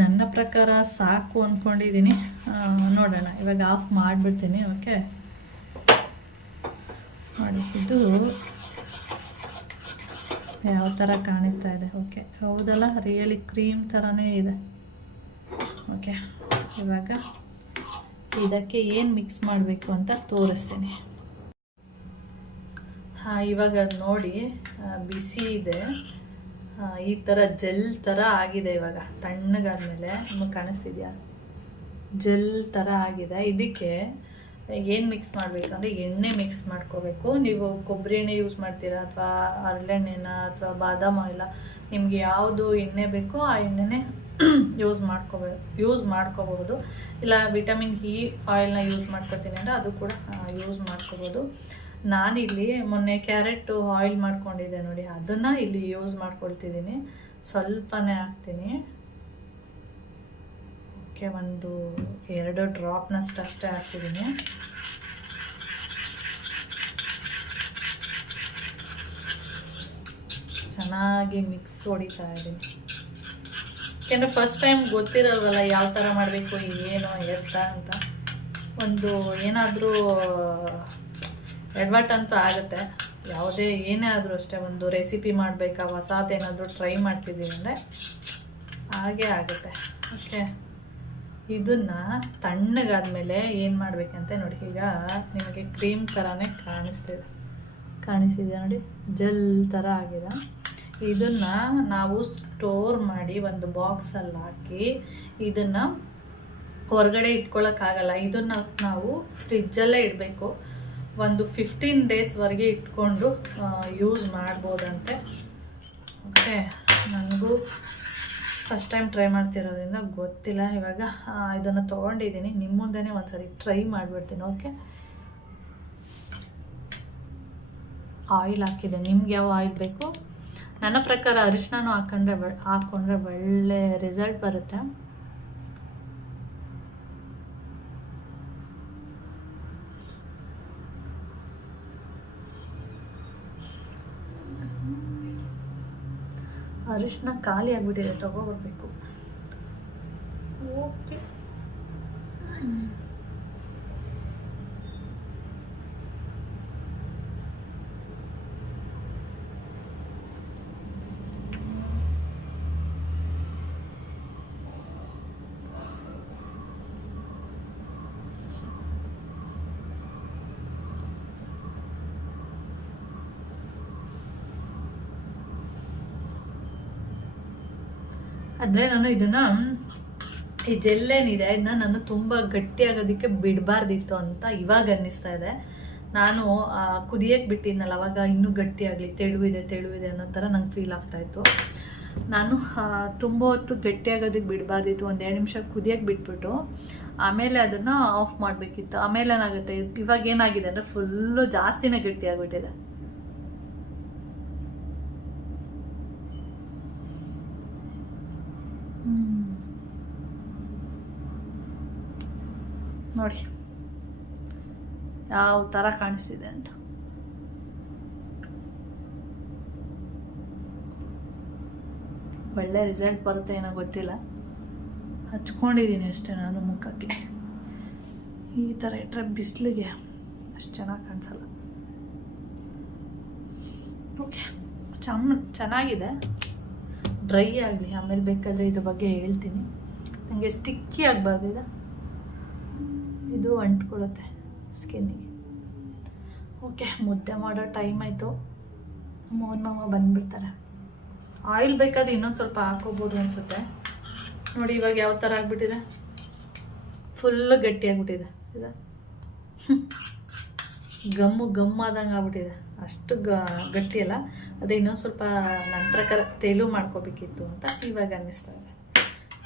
ನನ್ನ ಪ್ರಕಾರ ಸಾಕು ಅಂದ್ಕೊಂಡಿದ್ದೀನಿ. ನೋಡೋಣ, ಇವಾಗ ಆಫ್ ಮಾಡಿಬಿಡ್ತೀನಿ. ಓಕೆ ನೋಡಿ, ಇದು ಯಾವ ಥರ ಕಾಣಿಸ್ತಾ ಇದೆ. ಓಕೆ, ಹೌದಲ್ಲ, ರಿಯಲಿ ಕ್ರೀಮ್ ಥರನೇ ಇದೆ. ಓಕೆ, ಇವಾಗ ಇದಕ್ಕೆ ಏನು ಮಿಕ್ಸ್ ಮಾಡಬೇಕು ಅಂತ ತೋರಿಸ್ತೀನಿ. ಇವಾಗ ನೋಡಿ ಬಿಸಿ ಇದೆ. ಈ ಥರ ಜೆಲ್ ಥರ ಆಗಿದೆ. ಇವಾಗ ತಣ್ಣಗಾದ್ಮೇಲೆ ನಿಮಗೆ ಕಾಣಿಸ್ತಿದ್ಯಾ, ಜೆಲ್ ಥರ ಆಗಿದೆ. ಇದಕ್ಕೆ ಏನು ಮಿಕ್ಸ್ ಮಾಡಬೇಕು ಅಂದರೆ ಎಣ್ಣೆ ಮಿಕ್ಸ್ ಮಾಡ್ಕೋಬೇಕು. ನೀವು ಕೊಬ್ಬರಿ ಎಣ್ಣೆ ಯೂಸ್ ಮಾಡ್ತೀರಾ ಅಥವಾ ಹರಳೆಣ್ಣೆನ ಅಥವಾ ಬಾದಾಮ್ ಆಯಿಲ, ನಿಮಗೆ ಯಾವುದು ಎಣ್ಣೆ ಬೇಕೋ ಆ ಎಣ್ಣೆನೇ ಯೂಸ್ ಮಾಡ್ಕೋಬಹುದು. ಇಲ್ಲ ವಿಟಮಿನ್ ಇ ಆಯಿಲ್ನ ಯೂಸ್ ಮಾಡ್ಕೊತೀನಿ ಅಂದರೆ ಅದು ಕೂಡ ಯೂಸ್ ಮಾಡ್ಕೋಬೋದು. ನಾನಿಲ್ಲಿ ಮೊನ್ನೆ ಕ್ಯಾರೆಟ್ ಆಯಿಲ್ ಮಾಡ್ಕೊಂಡಿದ್ದೆ ನೋಡಿ, ಅದನ್ನು ಇಲ್ಲಿ ಯೂಸ್ ಮಾಡ್ಕೊಳ್ತಿದ್ದೀನಿ. ಸ್ವಲ್ಪನೇ ಹಾಕ್ತೀನಿ. ಓಕೆ, ಒಂದು 2 ಡ್ರಾಪ್ನಷ್ಟು ಅಷ್ಟೇ ಹಾಕ್ತಿದ್ದೀನಿ. ಚೆನ್ನಾಗಿ ಮಿಕ್ಸ್ ಹೊಡಿತಾ ಇದ್ದೀನಿ. ಯಾಕೆಂದರೆ ಫಸ್ಟ್ ಟೈಮ್ ಗೊತ್ತಿರಲ್ವಲ್ಲ ಯಾವ ಥರ ಮಾಡಬೇಕು ಏನು ಎತ್ತ ಅಂತ. ಒಂದು ಏನಾದರೂ ಎಡವಟ್ ಅಂತೂ ಆಗುತ್ತೆ. ಯಾವುದೇ ಏನೇ ಆದರೂ ಅಷ್ಟೇ, ಒಂದು ರೆಸಿಪಿ ಮಾಡಬೇಕಾ, ಹೊಸದೇನಾದರೂ ಟ್ರೈ ಮಾಡ್ತಿದ್ದೀವಿ ಅಂದರೆ ಹಾಗೇ ಆಗುತ್ತೆ. ಓಕೆ, ಇದನ್ನು ತಣ್ಣಗಾದ್ಮೇಲೆ ಏನು ಮಾಡಬೇಕಂತೆ ನೋಡಿ. ಈಗ ನಿಮಗೆ ಕ್ರೀಮ್ ಥರನೇ ಕಾಣಿಸ್ತಿದೆ ನೋಡಿ, ಜೆಲ್ ಥರ ಆಗಿದೆ. ಇದನ್ನು ನಾವು ಸ್ಟೋರ್ ಮಾಡಿ ಒಂದು ಬಾಕ್ಸಲ್ಲಿ ಹಾಕಿ ಇದನ್ನು ಹೊರಗಡೆ ಇಟ್ಕೊಳ್ಳೋಕ್ಕಾಗಲ್ಲ. ಇದನ್ನು ನಾವು ಫ್ರಿಜ್ಜಲ್ಲೇ ಇಡಬೇಕು. ಒಂದು 15 ಡೇಸ್ವರೆಗೆ ಇಟ್ಕೊಂಡು ಯೂಸ್ ಮಾಡ್ಬೋದಂತೆ. ಓಕೆ, ನನಗೂ ಫಸ್ಟ್ ಟೈಮ್ ಟ್ರೈ ಮಾಡ್ತಿರೋದ್ರಿಂದ ಗೊತ್ತಿಲ್ಲ. ಇವಾಗ ಇದನ್ನು ತೊಗೊಂಡಿದ್ದೀನಿ, ನಿಮ್ಮ ಮುಂದೆನೇ ಒಂದು ಸರಿ ಟ್ರೈ ಮಾಡಿಬಿಡ್ತೀನಿ. ಓಕೆ, ಆಯಿಲ್ ಹಾಕಿದೆ. ನಿಮ್ಗೆ ಯಾವ ಆಯಿಲ್ ಬೇಕು? ನನ್ನ ಪ್ರಕಾರ ಅರಿಶಿನೂ ಹಾಕ್ಕೊಂಡ್ರೆ ಒಳ್ಳೆ ರಿಸಲ್ಟ್ ಬರುತ್ತೆ. ಅರಿಶಿನ ಖಾಲಿ ಆಗಿಬಿಟ್ಟಿದೆ, ತಗೋಬರ್ಬೇಕು. ಓಕೆ, ಆದರೆ ನಾನು ಇದನ್ನು ಈ ಜೆಲ್ಲೇನಿದೆ ಇದನ್ನ ನಾನು ತುಂಬ ಗಟ್ಟಿಯಾಗೋದಕ್ಕೆ ಬಿಡಬಾರ್ದಿತ್ತು ಅಂತ ಇವಾಗ ಅನ್ನಿಸ್ತಾ ಇದೆ. ನಾನು ಕುದಿಯಕ್ಕೆ ಬಿಟ್ಟಿದ್ನಲ್ಲ ಅವಾಗ ಇನ್ನೂ ಗಟ್ಟಿಯಾಗಲಿ, ತೆಳುವಿದೆ ಅನ್ನೋ ಥರ ನಂಗೆ ಫೀಲ್ ಆಗ್ತಾಯಿತ್ತು. ನಾನು ತುಂಬ ಹೊತ್ತು ಗಟ್ಟಿಯಾಗೋದಕ್ಕೆ ಬಿಡಬಾರ್ದಿತ್ತು. 1-2 ನಿಮಿಷ ಕುದಿಯಕ್ಕೆ ಬಿಟ್ಬಿಟ್ಟು ಆಮೇಲೆ ಅದನ್ನು ಆಫ್ ಮಾಡಬೇಕಿತ್ತು. ಆಮೇಲೆ ಏನಾಗುತ್ತೆ, ಇವಾಗ ಏನಾಗಿದೆ ಅಂದರೆ ಫುಲ್ಲು ಜಾಸ್ತಿನೇ ಗಟ್ಟಿಯಾಗ್ಬಿಟ್ಟಿದೆ. ನೋಡಿ ಯಾವ ಥರ ಕಾಣಿಸ್ತಿದೆ ಅಂತ. ಒಳ್ಳೆ ರಿಸಲ್ಟ್ ಬರುತ್ತೆ ಏನೋ ಗೊತ್ತಿಲ್ಲ. ಹಚ್ಕೊಂಡಿದ್ದೀನಿ ಅಷ್ಟೇ ನಾನು ಮುಖಕ್ಕೆ. ಈ ಥರ ಇಟ್ಟರೆ ಬಿಸಿಲಿಗೆ ಅಷ್ಟು ಚೆನ್ನಾಗಿ ಕಾಣಿಸಲ್ಲ. ಓಕೆ, ಚೆನ್ನಾಗಿದೆ. ಡ್ರೈ ಆಗಲಿ, ಆಮೇಲೆ ಬೇಕಾದರೆ ಇದ್ರ ಬಗ್ಗೆ ಹೇಳ್ತೀನಿ. ನನಗೆ ಸ್ಟಿಕ್ಕಿ ಆಗಬಾರ್ದಿದೆ, ಇದು ಅಂಟ್ಕೊಳ್ಳುತ್ತೆ ಸ್ಕಿನ್ನಿಗೆ. ಓಕೆ, ಮುದ್ದೆ ಮಾಡೋ ಟೈಮ್ ಆಯಿತು. ಮೋಹನ್ ಮಾಮ ಬಂದುಬಿಡ್ತಾರೆ. ಆಯಿಲ್ ಬೇಕಾದ್ರೆ ಇನ್ನೊಂದು ಸ್ವಲ್ಪ ಹಾಕೋಬೋದು ಅನಿಸುತ್ತೆ. ನೋಡಿ ಇವಾಗ ಯಾವ ಥರ ಆಗಿಬಿಟ್ಟಿದೆ, ಫುಲ್ಲು ಗಟ್ಟಿಯಾಗ್ಬಿಟ್ಟಿದೆ. ಇದೆ ಗಮ್ಮಾದಂಗೆ ಆಗ್ಬಿಟ್ಟಿದೆ. ಅಷ್ಟು ಗಟ್ಟಿ ಅಲ್ಲ, ಅದೇ ಇನ್ನೊಂದು ಸ್ವಲ್ಪ ನನ್ನ ಪ್ರಕಾರ ತೆಳು ಮಾಡ್ಕೋಬೇಕಿತ್ತು ಅಂತ ಇವಾಗ ಅನ್ನಿಸ್ತಾ ಇದೆ.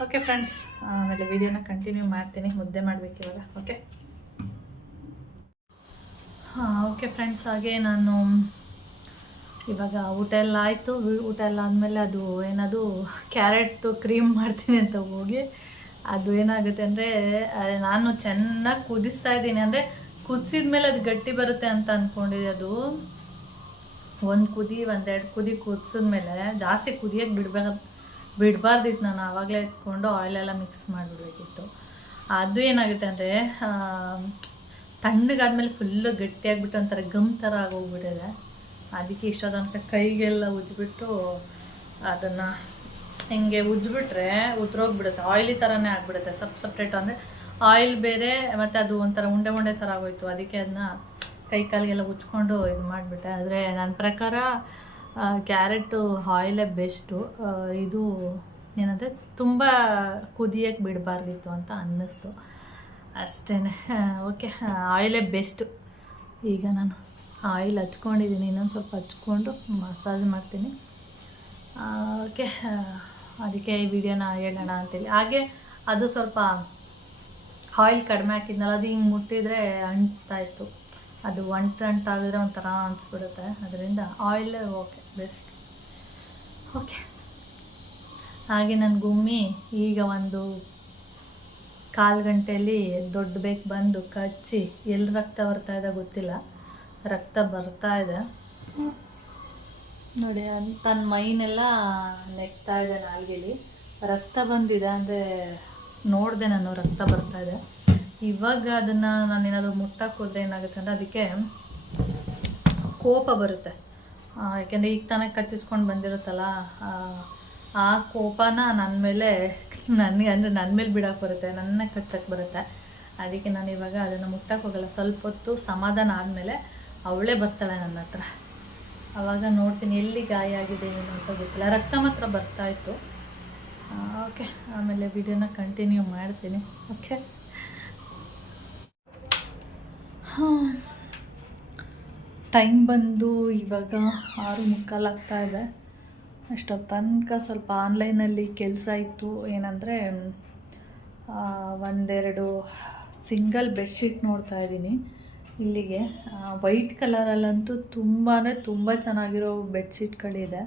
ಓಕೆ ಫ್ರೆಂಡ್ಸ್, ಆಮೇಲೆ ವಿಡಿಯೋನ ಕಂಟಿನ್ಯೂ ಮಾಡ್ತೀನಿ. ಮುದ್ದೆ ಮಾಡಬೇಕು ಇವಾಗ. ಓಕೆ ಫ್ರೆಂಡ್ಸ್, ಹಾಗೆ ನಾನು ಇವಾಗ ಊಟ ಎಲ್ಲ ಆಯಿತು. ಊಟ ಎಲ್ಲ ಆದಮೇಲೆ ಅದು ಏನದು ಕ್ಯಾರೆಟ್ ಕ್ರೀಮ್ ಮಾಡ್ತೀನಿ ಅಂತ ಹೋಗಿ ಅದು ಏನಾಗುತ್ತೆ ಅಂದರೆ ನಾನು ಚೆನ್ನಾಗಿ ಕುದಿಸ್ತಾ ಇದ್ದೀನಿ. ಅಂದರೆ ಕುದಿಸಿದ ಮೇಲೆ ಅದು ಗಟ್ಟಿ ಬರುತ್ತೆ ಅಂತ ಅಂದ್ಕೊಂಡಿದ್ದೆ. ಅದು 1 ಕುದಿ 1-2 ಕುದಿ ಕುದಿಸಿದ್ಮೇಲೆ ಜಾಸ್ತಿ ಕುದಿಯೋಕ್ಕೆ ಬಿಡಬಾರ್ದಿತ್ತು. ನಾನು ಆವಾಗಲೇ ಎತ್ಕೊಂಡು ಆಯಿಲೆಲ್ಲ ಮಿಕ್ಸ್ ಮಾಡಿಬಿಡ್ಬೇಕಿತ್ತು. ಅದು ಏನಾಗುತ್ತೆ ಅಂದರೆ ತಣ್ಣಗಾದ್ಮೇಲೆ ಫುಲ್ಲು ಗಟ್ಟಿಯಾಗಿಬಿಟ್ಟು ಒಂಥರ ಗಮ್ ಥರ ಆಗೋಗ್ಬಿಟ್ಟಿದೆ. ಅದಕ್ಕೆ ಇಷ್ಟೋ ತನಕ ಕೈಗೆಲ್ಲ ಉಜ್ಜಿಬಿಟ್ಟು ಅದನ್ನು ಹಿಂಗೆ ಉಜ್ಜಿಬಿಟ್ರೆ ಉದ್ರೋಗ್ಬಿಡುತ್ತೆ. ಆಯಿಲಿ ಥರನೇ ಆಗಿಬಿಡುತ್ತೆ. ಸಪ್ರೇಟ್ ಅಂದರೆ ಆಯಿಲ್ ಬೇರೆ ಮತ್ತು ಅದು ಒಂಥರ ಉಂಡೆ ಥರ ಆಗೋಯ್ತು. ಅದಕ್ಕೆ ಅದನ್ನ ಕೈ ಕಾಲಿಗೆಲ್ಲ ಉಜ್ಕೊಂಡು ಇದು ಮಾಡಿಬಿಟ್ಟೆ. ಆದರೆ ನನ್ನ ಪ್ರಕಾರ ಕ್ಯಾರೆಟು ಆಯಿಲೇ ಬೆಸ್ಟು. ಇದು ಏನಂದರೆ ತುಂಬ ಕುದಿಯೋಕ್ಕೆ ಬಿಡಬಾರ್ದಿತ್ತು ಅಂತ ಅನ್ನಿಸ್ತು ಅಷ್ಟೇ. ಓಕೆ, ಆಯಿಲೇ ಬೆಸ್ಟು. ಈಗ ನಾನು ಆಯಿಲ್ ಹಚ್ಕೊಂಡಿದ್ದೀನಿ, ಇನ್ನೊಂದು ಸ್ವಲ್ಪ ಹಚ್ಕೊಂಡು ಮಸಾಜ್ ಮಾಡ್ತೀನಿ. ಓಕೆ, ಅದಕ್ಕೆ ಈ ವಿಡಿಯೋನ ಹೇಳೋಣ ಅಂತೇಳಿ. ಹಾಗೆ ಅದು ಸ್ವಲ್ಪ ಆಯಿಲ್ ಕಡಿಮೆ ಹಾಕಿದ್ನಲ್ಲ, ಅದು ಹಿಂಗೆ ಮುಟ್ಟಿದರೆ ಅಂಟ್ತಾಯಿತ್ತು. ಅದು ಅಂಟಾಗಿದ್ರೆ ಒಂಥರ ಅನಿಸ್ಬಿಡುತ್ತೆ. ಅದರಿಂದ ಆಯಿಲೇ ಓಕೆ ಬೆಸ್ಟ್. ಓಕೆ, ಹಾಗೆ ನನ್ನ ಗುಮ್ಮಿ ಈಗ 1-1/4 ಗಂಟೆಯಲ್ಲಿ ದೊಡ್ಡ ಬೇಕು ಬಂದು ಕಚ್ಚಿ ಎಲ್ಲಿ ರಕ್ತ ಬರ್ತಾಯಿದೆ ಗೊತ್ತಿಲ್ಲ, ರಕ್ತ ಬರ್ತಾಯಿದೆ ನೋಡಿ. ತನ್ನ ಮೈನೆಲ್ಲ ನೆಕ್ತಾ ಇದೆ, ನಾಲ್ಗೆಲಿ ರಕ್ತ ಬಂದಿದೆ. ಅಂದರೆ ನೋಡಿದೆ ನಾನು, ರಕ್ತ ಬರ್ತಾಯಿದೆ. ಇವಾಗ ಅದನ್ನು ನಾನು ಏನಾದರೂ ಮುಟ್ಟಕ್ಕೆ ಹೋದರೆ ಏನಾಗುತ್ತೆ ಅಂದರೆ ಅದಕ್ಕೆ ಕೋಪ ಬರುತ್ತೆ. ಯಾಕೆಂದರೆ ಈಗ ತಾನೇ ಕಚ್ಚಿಸ್ಕೊಂಡು ಬಂದಿರುತ್ತಲ್ಲ, ಆ ಕೋಪನ ನನ್ನ ಮೇಲೆ ನನ್ನ ಮೇಲೆ ಬಿಡೋಕ್ಕೆ ಬರುತ್ತೆ, ನನ್ನ ಕಚ್ಚಕ್ಕೆ ಬರುತ್ತೆ. ಅದಕ್ಕೆ ನಾನು ಇವಾಗ ಅದನ್ನು ಮುಟ್ಟಕ್ಕೆ ಹೋಗಲ್ಲ. ಸ್ವಲ್ಪ ಹೊತ್ತು ಸಮಾಧಾನ ಆದಮೇಲೆ ಅವಳೇ ಬರ್ತಾಳೆ ನನ್ನ ಹತ್ರ. ಆವಾಗ ನೋಡ್ತೀನಿ ಎಲ್ಲಿ ಗಾಯ ಆಗಿದೆ ಏನು ಅಂತ ಗೊತ್ತಿಲ್ಲ. ರಕ್ತ ಮಾತ್ರ ಬರ್ತಾಯಿತ್ತು. ಓಕೆ, ಆಮೇಲೆ ವಿಡಿಯೋನ ಕಂಟಿನ್ಯೂ ಮಾಡ್ತೀನಿ. ಓಕೆ, ಟೈಮ್ ಬಂದು ಇವಾಗ 6:45 ಆಗ್ತಾಯಿದೆ. ಅಷ್ಟೊತ್ತು ತನಕ ಸ್ವಲ್ಪ ಆನ್ಲೈನಲ್ಲಿ ಕೆಲಸ ಇತ್ತು. ಏನಂದರೆ 1-2 ಸಿಂಗಲ್ ಬೆಡ್ಶೀಟ್ ನೋಡ್ತಾಯಿದ್ದೀನಿ. ಇಲ್ಲಿಗೆ ವೈಟ್ ಕಲರಲ್ಲಂತೂ ತುಂಬ ತುಂಬ ಚೆನ್ನಾಗಿರೋ ಬೆಡ್ಶೀಟ್ಗಳಿದೆ.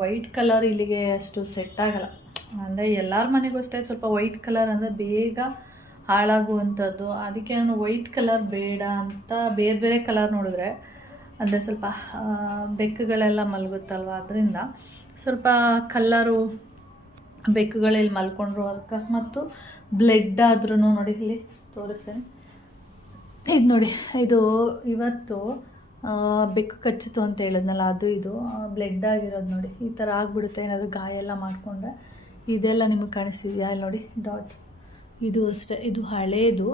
ವೈಟ್ ಕಲರ್ ಇಲ್ಲಿಗೆ ಅಷ್ಟು ಸೆಟ್ ಆಗಲ್ಲ. ಅಂದರೆ ಎಲ್ಲರ ಮನೆಗೂ ಅಷ್ಟೇ ಸ್ವಲ್ಪ ವೈಟ್ ಕಲರ್ ಅಂದರೆ ಬೇಗ ಹಾಳಾಗುವಂಥದ್ದು. ಅದಕ್ಕೆ ನಾನು ವೈಟ್ ಕಲರ್ ಬೇಡ ಅಂತ ಬೇರೆ ಬೇರೆ ಕಲರ್ ನೋಡಿದ್ರೆ ಅಂದರೆ ಸ್ವಲ್ಪ ಬೆಕ್ಕುಗಳೆಲ್ಲ ಮಲಗುತ್ತಲ್ವ, ಅದರಿಂದ ಸ್ವಲ್ಪ ಕಲ್ಲರು ಬೆಕ್ಕುಗಳಲ್ಲಿ ಮಲ್ಕೊಂಡ್ರು ಅಕಸ್ಮಾತ್ತು ಬ್ಲಡ್ ಆದ್ರೂ ನೋಡಿ ಇಲ್ಲಿ ತೋರಿಸ್ತೀನಿ. ಇದು ನೋಡಿ, ಇದು ಇವತ್ತು ಬೆಕ್ಕು ಕಚ್ಚಿತು ಅಂತ ಹೇಳಿದ್ನಲ್ಲ, ಅದು ಇದು ಬ್ಲಡ್ ಆಗಿರೋದು ನೋಡಿ. ಈ ಥರ ಆಗಿಬಿಡುತ್ತೆ ಏನಾದರೂ ಗಾಯ ಎಲ್ಲ ಮಾಡಿಕೊಂಡ್ರೆ. ಇದೆಲ್ಲ ನಿಮಗೆ ಕಾಣಿಸ್ತಿದೆಯಾ ಇಲ್ಲಿ ನೋಡಿ ಡಾಟ್, ಇದು ಅಷ್ಟೇ, ಇದು ಹಳೇದು.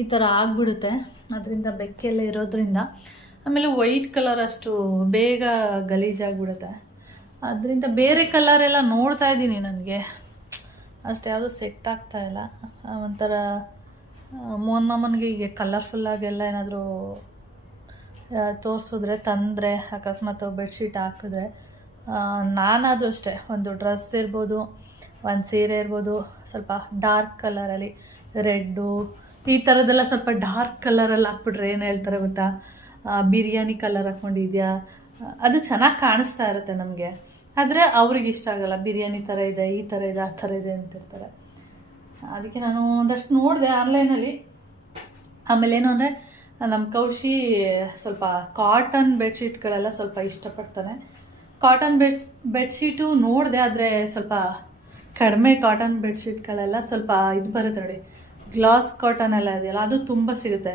ಈ ಥರ ಆಗಿಬಿಡುತ್ತೆ ಅದರಿಂದ ಬೆಕ್ಕೆಲ್ಲ ಇರೋದ್ರಿಂದ. ಆಮೇಲೆ ವೈಟ್ ಕಲರ್ ಅಷ್ಟು ಬೇಗ ಗಲೀಜಾಗಿಬಿಡುತ್ತೆ. ಅದರಿಂದ ಬೇರೆ ಕಲರೆಲ್ಲ ನೋಡ್ತಾ ಇದ್ದೀನಿ, ನನಗೆ ಅಷ್ಟು ಯಾವುದೂ ಸೆಟ್ ಆಗ್ತಾಯಿಲ್ಲ. ಒಂಥರ ಮೋಹನ್ ಮಾಮನಿಗೆ ಹೀಗೆ ಕಲರ್ಫುಲ್ಲಾಗೆಲ್ಲ ಏನಾದರೂ ತೋರಿಸಿದ್ರೆ ತಂದರೆ ಅಕಸ್ಮಾತ್ ಬೆಡ್ಶೀಟ್ ಹಾಕಿದ್ರೆ, ನಾನಾದರೂ ಅಷ್ಟೇ ಒಂದು ಡ್ರೆಸ್ ಇರ್ಬೋದು, ಒಂದು ಸೀರೆ ಇರ್ಬೋದು, ಸ್ವಲ್ಪ ಡಾರ್ಕ್ ಕಲರಲ್ಲಿ ರೆಡ್ಡು ಈ ಥರದ್ದೆಲ್ಲ ಸ್ವಲ್ಪ ಡಾರ್ಕ್ ಕಲರಲ್ಲಿ ಹಾಕ್ಬಿಟ್ರೆ ಏನು ಹೇಳ್ತಾರೆ ಗೊತ್ತಾ, ಬಿರಿಯಾನಿ ಕಲರ್ ಹಾಕ್ಕೊಂಡಿದ್ಯಾ, ಅದು ಚೆನ್ನಾಗಿ ಕಾಣಿಸ್ತಾ ಇರುತ್ತೆ ನಮಗೆ. ಆದರೆ ಅವ್ರಿಗೆ ಇಷ್ಟ ಆಗೋಲ್ಲ, ಬಿರಿಯಾನಿ ಥರ ಇದೆ, ಈ ಥರ ಇದೆ, ಆ ಥರ ಇದೆ ಅಂತಿರ್ತಾರೆ. ಅದಕ್ಕೆ ನಾನು ಒಂದಷ್ಟು ನೋಡಿದೆ ಆನ್ಲೈನಲ್ಲಿ. ಆಮೇಲೆ ಏನು ಅಂದರೆ ನಮ್ಮ ಕೌಶಿ ಸ್ವಲ್ಪ ಕಾಟನ್ ಬೆಡ್ಶೀಟ್ಗಳೆಲ್ಲ ಸ್ವಲ್ಪ ಇಷ್ಟಪಡ್ತಾನೆ. ಕಾಟನ್ ಬೆಡ್ಶೀಟು ನೋಡಿದೆ, ಆದರೆ ಸ್ವಲ್ಪ ಕಡಿಮೆ ಕಾಟನ್ ಬೆಡ್ಶೀಟ್ಗಳೆಲ್ಲ ಸ್ವಲ್ಪ ಇದು ಬರುತ್ತೆ ನೋಡಿ, ಗ್ಲಾಸ್ ಕಾಟನ್ ಎಲ್ಲ ಇದೆಯಲ್ಲ ಅದು ತುಂಬ ಸಿಗುತ್ತೆ.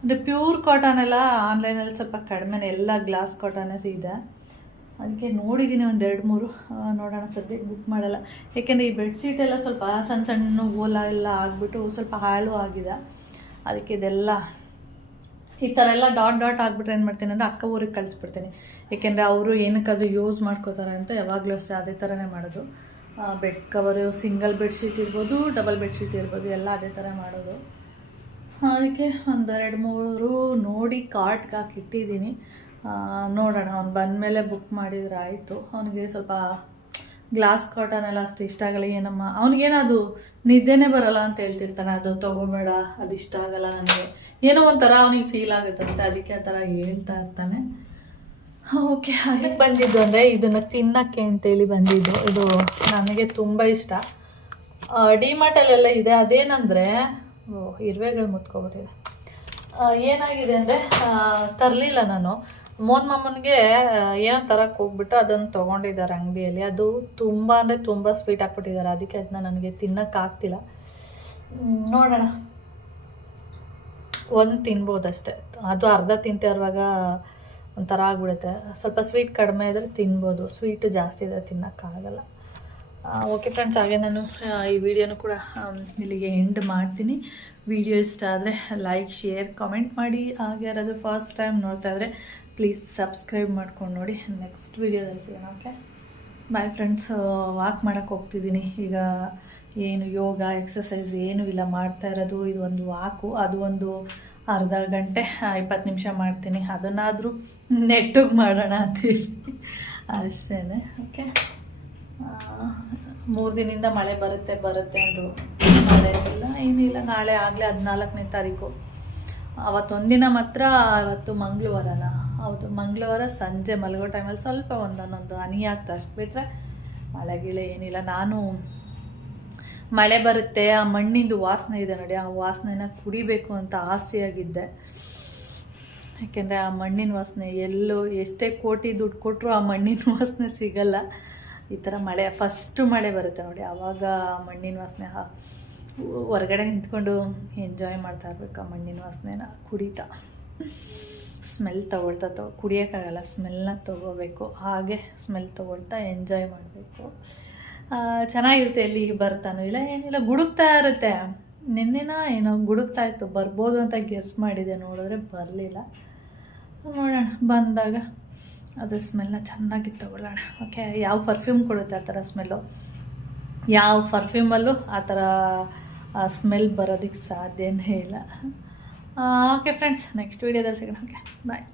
ಅಂದರೆ ಪ್ಯೂರ್ ಕಾಟನ್ ಎಲ್ಲ ಆನ್ಲೈನಲ್ಲಿ ಸ್ವಲ್ಪ ಕಡಿಮೆನೇ, ಎಲ್ಲ ಗ್ಲಾಸ್ ಕಾಟನ್ನೇ ಸಿಗಿದೆ. ಅದಕ್ಕೆ ನೋಡಿದ್ದೀನಿ ಒಂದು 2-3, ನೋಡೋಣ, ಸದ್ಯಕ್ಕೆ ಬುಕ್ ಮಾಡಲ್ಲ. ಏಕೆಂದರೆ ಈ ಬೆಡ್ಶೀಟ್ ಎಲ್ಲ ಸ್ವಲ್ಪ ಸಣ್ಣ ಸಣ್ಣ ಓಲ ಎಲ್ಲ ಆಗಿಬಿಟ್ಟು ಸ್ವಲ್ಪ ಹಾಳು ಆಗಿದೆ. ಅದಕ್ಕೆ ಇದೆಲ್ಲ ಈ ಥರ ಎಲ್ಲ ಡಾಟ್ ಆಗಿಬಿಟ್ರೆ ಏನು ಮಾಡ್ತೀನಿ ಅಂದರೆ ಅಕ್ಕ ಊರಿಗೆ ಕಳಿಸ್ಬಿಡ್ತೀನಿ. ಏಕೆಂದರೆ ಅವರು ಏನಕ್ಕಾದ್ರೂ ಯೂಸ್ ಮಾಡ್ಕೋತಾರೆ ಅಂತ ಯಾವಾಗಲೂ ಅಷ್ಟೇ ಅದೇ ಥರನೇ ಮಾಡೋದು. ಬೆಡ್ ಕವರು ಸಿಂಗಲ್ ಬೆಡ್ಶೀಟ್ ಇರ್ಬೋದು, ಡಬಲ್ ಬೆಡ್ಶೀಟ್ ಇರ್ಬೋದು, ಎಲ್ಲ ಅದೇ ಥರ ಮಾಡೋದು. ಅದಕ್ಕೆ ಒಂದು 2-3 ನೋಡಿ ಕಾರ್ಟ್ಗೆ ಹಾಕಿ ಇಟ್ಟಿದ್ದೀನಿ. ನೋಡೋಣ, ಅವ್ನು ಬಂದಮೇಲೆ ಬುಕ್ ಮಾಡಿದ್ರೆ ಆಯಿತು. ಅವನಿಗೆ ಸ್ವಲ್ಪ ಗ್ಲಾಸ್ ಕಾಟನ್ ಎಲ್ಲ ಅಷ್ಟು ಇಷ್ಟ ಆಗಲ್ಲ. ಏನಮ್ಮ ಅವ್ನಿಗೇನದು ನಿದ್ದೆನೇ ಬರೋಲ್ಲ ಅಂತ ಹೇಳ್ತಿರ್ತಾನೆ, ಅದು ತೊಗೋಬೇಡ, ಅದು ಇಷ್ಟ ಆಗಲ್ಲ ನನಗೆ, ಏನೋ ಒಂಥರ ಅವ್ನಿಗೆ ಫೀಲ್ ಆಗುತ್ತಂತೆ, ಅದಕ್ಕೆ ಆ ಥರ ಹೇಳ್ತಾ ಇರ್ತಾನೆ. ಓಕೆ, ಅದಕ್ಕೆ ಬಂದಿದ್ದು ಅಂದರೆ ಇದನ್ನು ತಿನ್ನೋಕ್ಕೆ ಅಂತೇಳಿ ಬಂದಿದ್ದು. ಇದು ನನಗೆ ತುಂಬ ಇಷ್ಟ. ಡಿಮಾರ್ಟಲ್ಲೆಲ್ಲ ಇದೆ. ಅದೇನಂದರೆ ಇರುವೆಗಳು ಮುತ್ಕೊಬಿಟ್ಟಿದೆ. ಏನಾಗಿದೆ ಅಂದರೆ ತರಲಿಲ್ಲ ನಾನು. ಮೋಹನ್ ಮಾಮನಿಗೆ ಏನೋ ತರಕ್ಕೆ ಹೋಗ್ಬಿಟ್ಟು ಅದನ್ನು ತೊಗೊಂಡಿದ್ದಾರೆ ಅಂಗಡಿಯಲ್ಲಿ. ಅದು ತುಂಬ ಅಂದರೆ ತುಂಬ ಸ್ವೀಟ್ ಹಾಕ್ಬಿಟ್ಟಿದ್ದಾರೆ, ಅದಕ್ಕೆ ಅದನ್ನ ನನಗೆ ತಿನ್ನೋಕ್ಕಾಗ್ತಿಲ್ಲ. ನೋಡೋಣ, ಒಂದು ತಿನ್ಬೋದಷ್ಟೆ. ಅದು ಅರ್ಧ ತಿಂತೆ ಇರುವಾಗ ಒಂಥರ ಆಗ್ಬಿಡುತ್ತೆ. ಸ್ವಲ್ಪ ಸ್ವೀಟ್ ಕಡಿಮೆ ಇದ್ದರೆ ತಿನ್ಬೋದು, ಸ್ವೀಟು ಜಾಸ್ತಿ ಇದ್ದರೆ ತಿನ್ನೋಕ್ಕಾಗಲ್ಲ. ಓಕೆ ಫ್ರೆಂಡ್ಸ್, ಹಾಗೆ ನಾನು ಈ ವಿಡಿಯೋನು ಕೂಡ ಇಲ್ಲಿಗೆ ಎಂಡ್ ಮಾಡ್ತೀನಿ. ವಿಡಿಯೋ ಇಷ್ಟ ಆದರೆ ಲೈಕ್, ಶೇರ್, ಕಾಮೆಂಟ್ ಮಾಡಿ. ಹಾಗೆ ಯಾರಾದರೂ ಫಸ್ಟ್ ಟೈಮ್ ನೋಡ್ತಾ ಇದ್ದರೆ ಪ್ಲೀಸ್ ಸಬ್ಸ್ಕ್ರೈಬ್ ಮಾಡ್ಕೊಂಡು ನೋಡಿ. ನೆಕ್ಸ್ಟ್ ವಿಡಿಯೋದಲ್ಲಿ ಸಿಗೋಣ. Okay, bye friends. ವಾಕ್ ಮಾಡೋಕ್ಕೆ ಹೋಗ್ತಿದ್ದೀನಿ ಈಗ. ಏನು ಯೋಗ ಎಕ್ಸಸೈಸ್ ಏನೂ ಇಲ್ಲ, ಮಾಡ್ತಾ ಇರೋದು ಇದು ಒಂದು ವಾಕು. ಅದು ಒಂದು ಅರ್ಧ ಗಂಟೆ 20 ನಿಮಿಷ ಮಾಡ್ತೀನಿ. ಅದನ್ನಾದರೂ ನೆಟ್ಟಿಗೆ ಮಾಡೋಣ ಅಂತೀವಿ ಅಷ್ಟೇ. ಓಕೆ, 3 ದಿನದಿಂದ ಮಳೆ ಬರುತ್ತೆ ಅಂದರು. ಮಳೆ ಇಲ್ಲ, ಏನಿಲ್ಲ. ನಾಳೆ ಆಗಲೇ 14ನೇ ತಾರೀಕು. ಅವತ್ತೊಂದಿನ ಮಾತ್ರ, ಅವತ್ತು ಮಂಗಳವಾರನ, ಹೌದು ಮಂಗಳವಾರ ಸಂಜೆ ಮಲಗೋ ಟೈಮಲ್ಲಿ ಸ್ವಲ್ಪ ಒಂದೊಂದು ಹನಿ ಆಗ್ತಾ, ಅಷ್ಟು ಬಿಟ್ಟರೆ ಮಳೆ ಗಿಳೆ ಏನಿಲ್ಲ. ನಾನು ಮಳೆ ಬರುತ್ತೆ, ಆ ಮಣ್ಣಿಂದು ವಾಸನೆ ಇದೆ ನೋಡಿ, ಆ ವಾಸನೆನ ಕುಡಿಬೇಕು ಅಂತ ಆಸೆಯಾಗಿದ್ದೆ. ಯಾಕೆಂದರೆ ಆ ಮಣ್ಣಿನ ವಾಸನೆ ಎಲ್ಲೋ ಎಷ್ಟೇ ಕೋಟಿ ದುಡ್ಡು ಕೊಟ್ಟರು ಆ ಮಣ್ಣಿನ ವಾಸನೆ ಸಿಗಲ್ಲ. ಈ ಥರ ಮಳೆ ಫಸ್ಟು ಮಳೆ ಬರುತ್ತೆ ನೋಡಿ, ಆವಾಗ ಮಣ್ಣಿನ ವಾಸನೆ ಹೊರಗಡೆ ನಿಂತ್ಕೊಂಡು ಎಂಜಾಯ್ ಮಾಡ್ತಾ ಇರ್ಬೇಕು. ಆ ಮಣ್ಣಿನ ವಾಸನೆನ ಕುಡಿತಾ, ಸ್ಮೆಲ್ ತೊಗೊಳ್ತಾ ಕುಡಿಯೋಕ್ಕಾಗಲ್ಲ, ಸ್ಮೆಲ್ನ ತೊಗೋಬೇಕು. ಹಾಗೆ ಸ್ಮೆಲ್ ತೊಗೊಳ್ತಾ ಎಂಜಾಯ್ ಮಾಡಬೇಕು. ಚೆನ್ನಾಗಿರುತ್ತೆ. ಎಲ್ಲಿ ಬರ್ತಾನೋ ಇಲ್ಲ ಏನಿಲ್ಲ, ಗುಡುಕ್ತಾ ಇರುತ್ತೆ. ನಿನ್ನೆನ ಏನೋ ಗುಡುಕ್ತಾ ಇತ್ತು, ಬರ್ಬೋದು ಅಂತ ಗೆಸ್ ಮಾಡಿದೆ, ನೋಡಿದ್ರೆ ಬರಲಿಲ್ಲ. ನೋಡೋಣ, ಬಂದಾಗ ಅದ್ರ ಸ್ಮೆಲ್ನ ಚೆನ್ನಾಗಿ ತೊಗೊಳ್ಳೋಣ. ಓಕೆ, ಯಾವ ಪರ್ಫ್ಯೂಮ್ ಕೊಡುತ್ತೆ ಆ ಥರ ಸ್ಮೆಲ್ಲು, ಯಾವ ಪರ್ಫ್ಯೂಮಲ್ಲೂ ಆ ಥರ ಸ್ಮೆಲ್ ಬರೋದಕ್ಕೆ ಸಾಧ್ಯನೇ ಇಲ್ಲ. ಓಕೆ ಫ್ರೆಂಡ್ಸ್, ನೆಕ್ಸ್ಟ್ ವೀಡಿಯೋದಲ್ಲಿ ಸಿಗೋಣ. ಓಕೆ, ಬಾಯ್.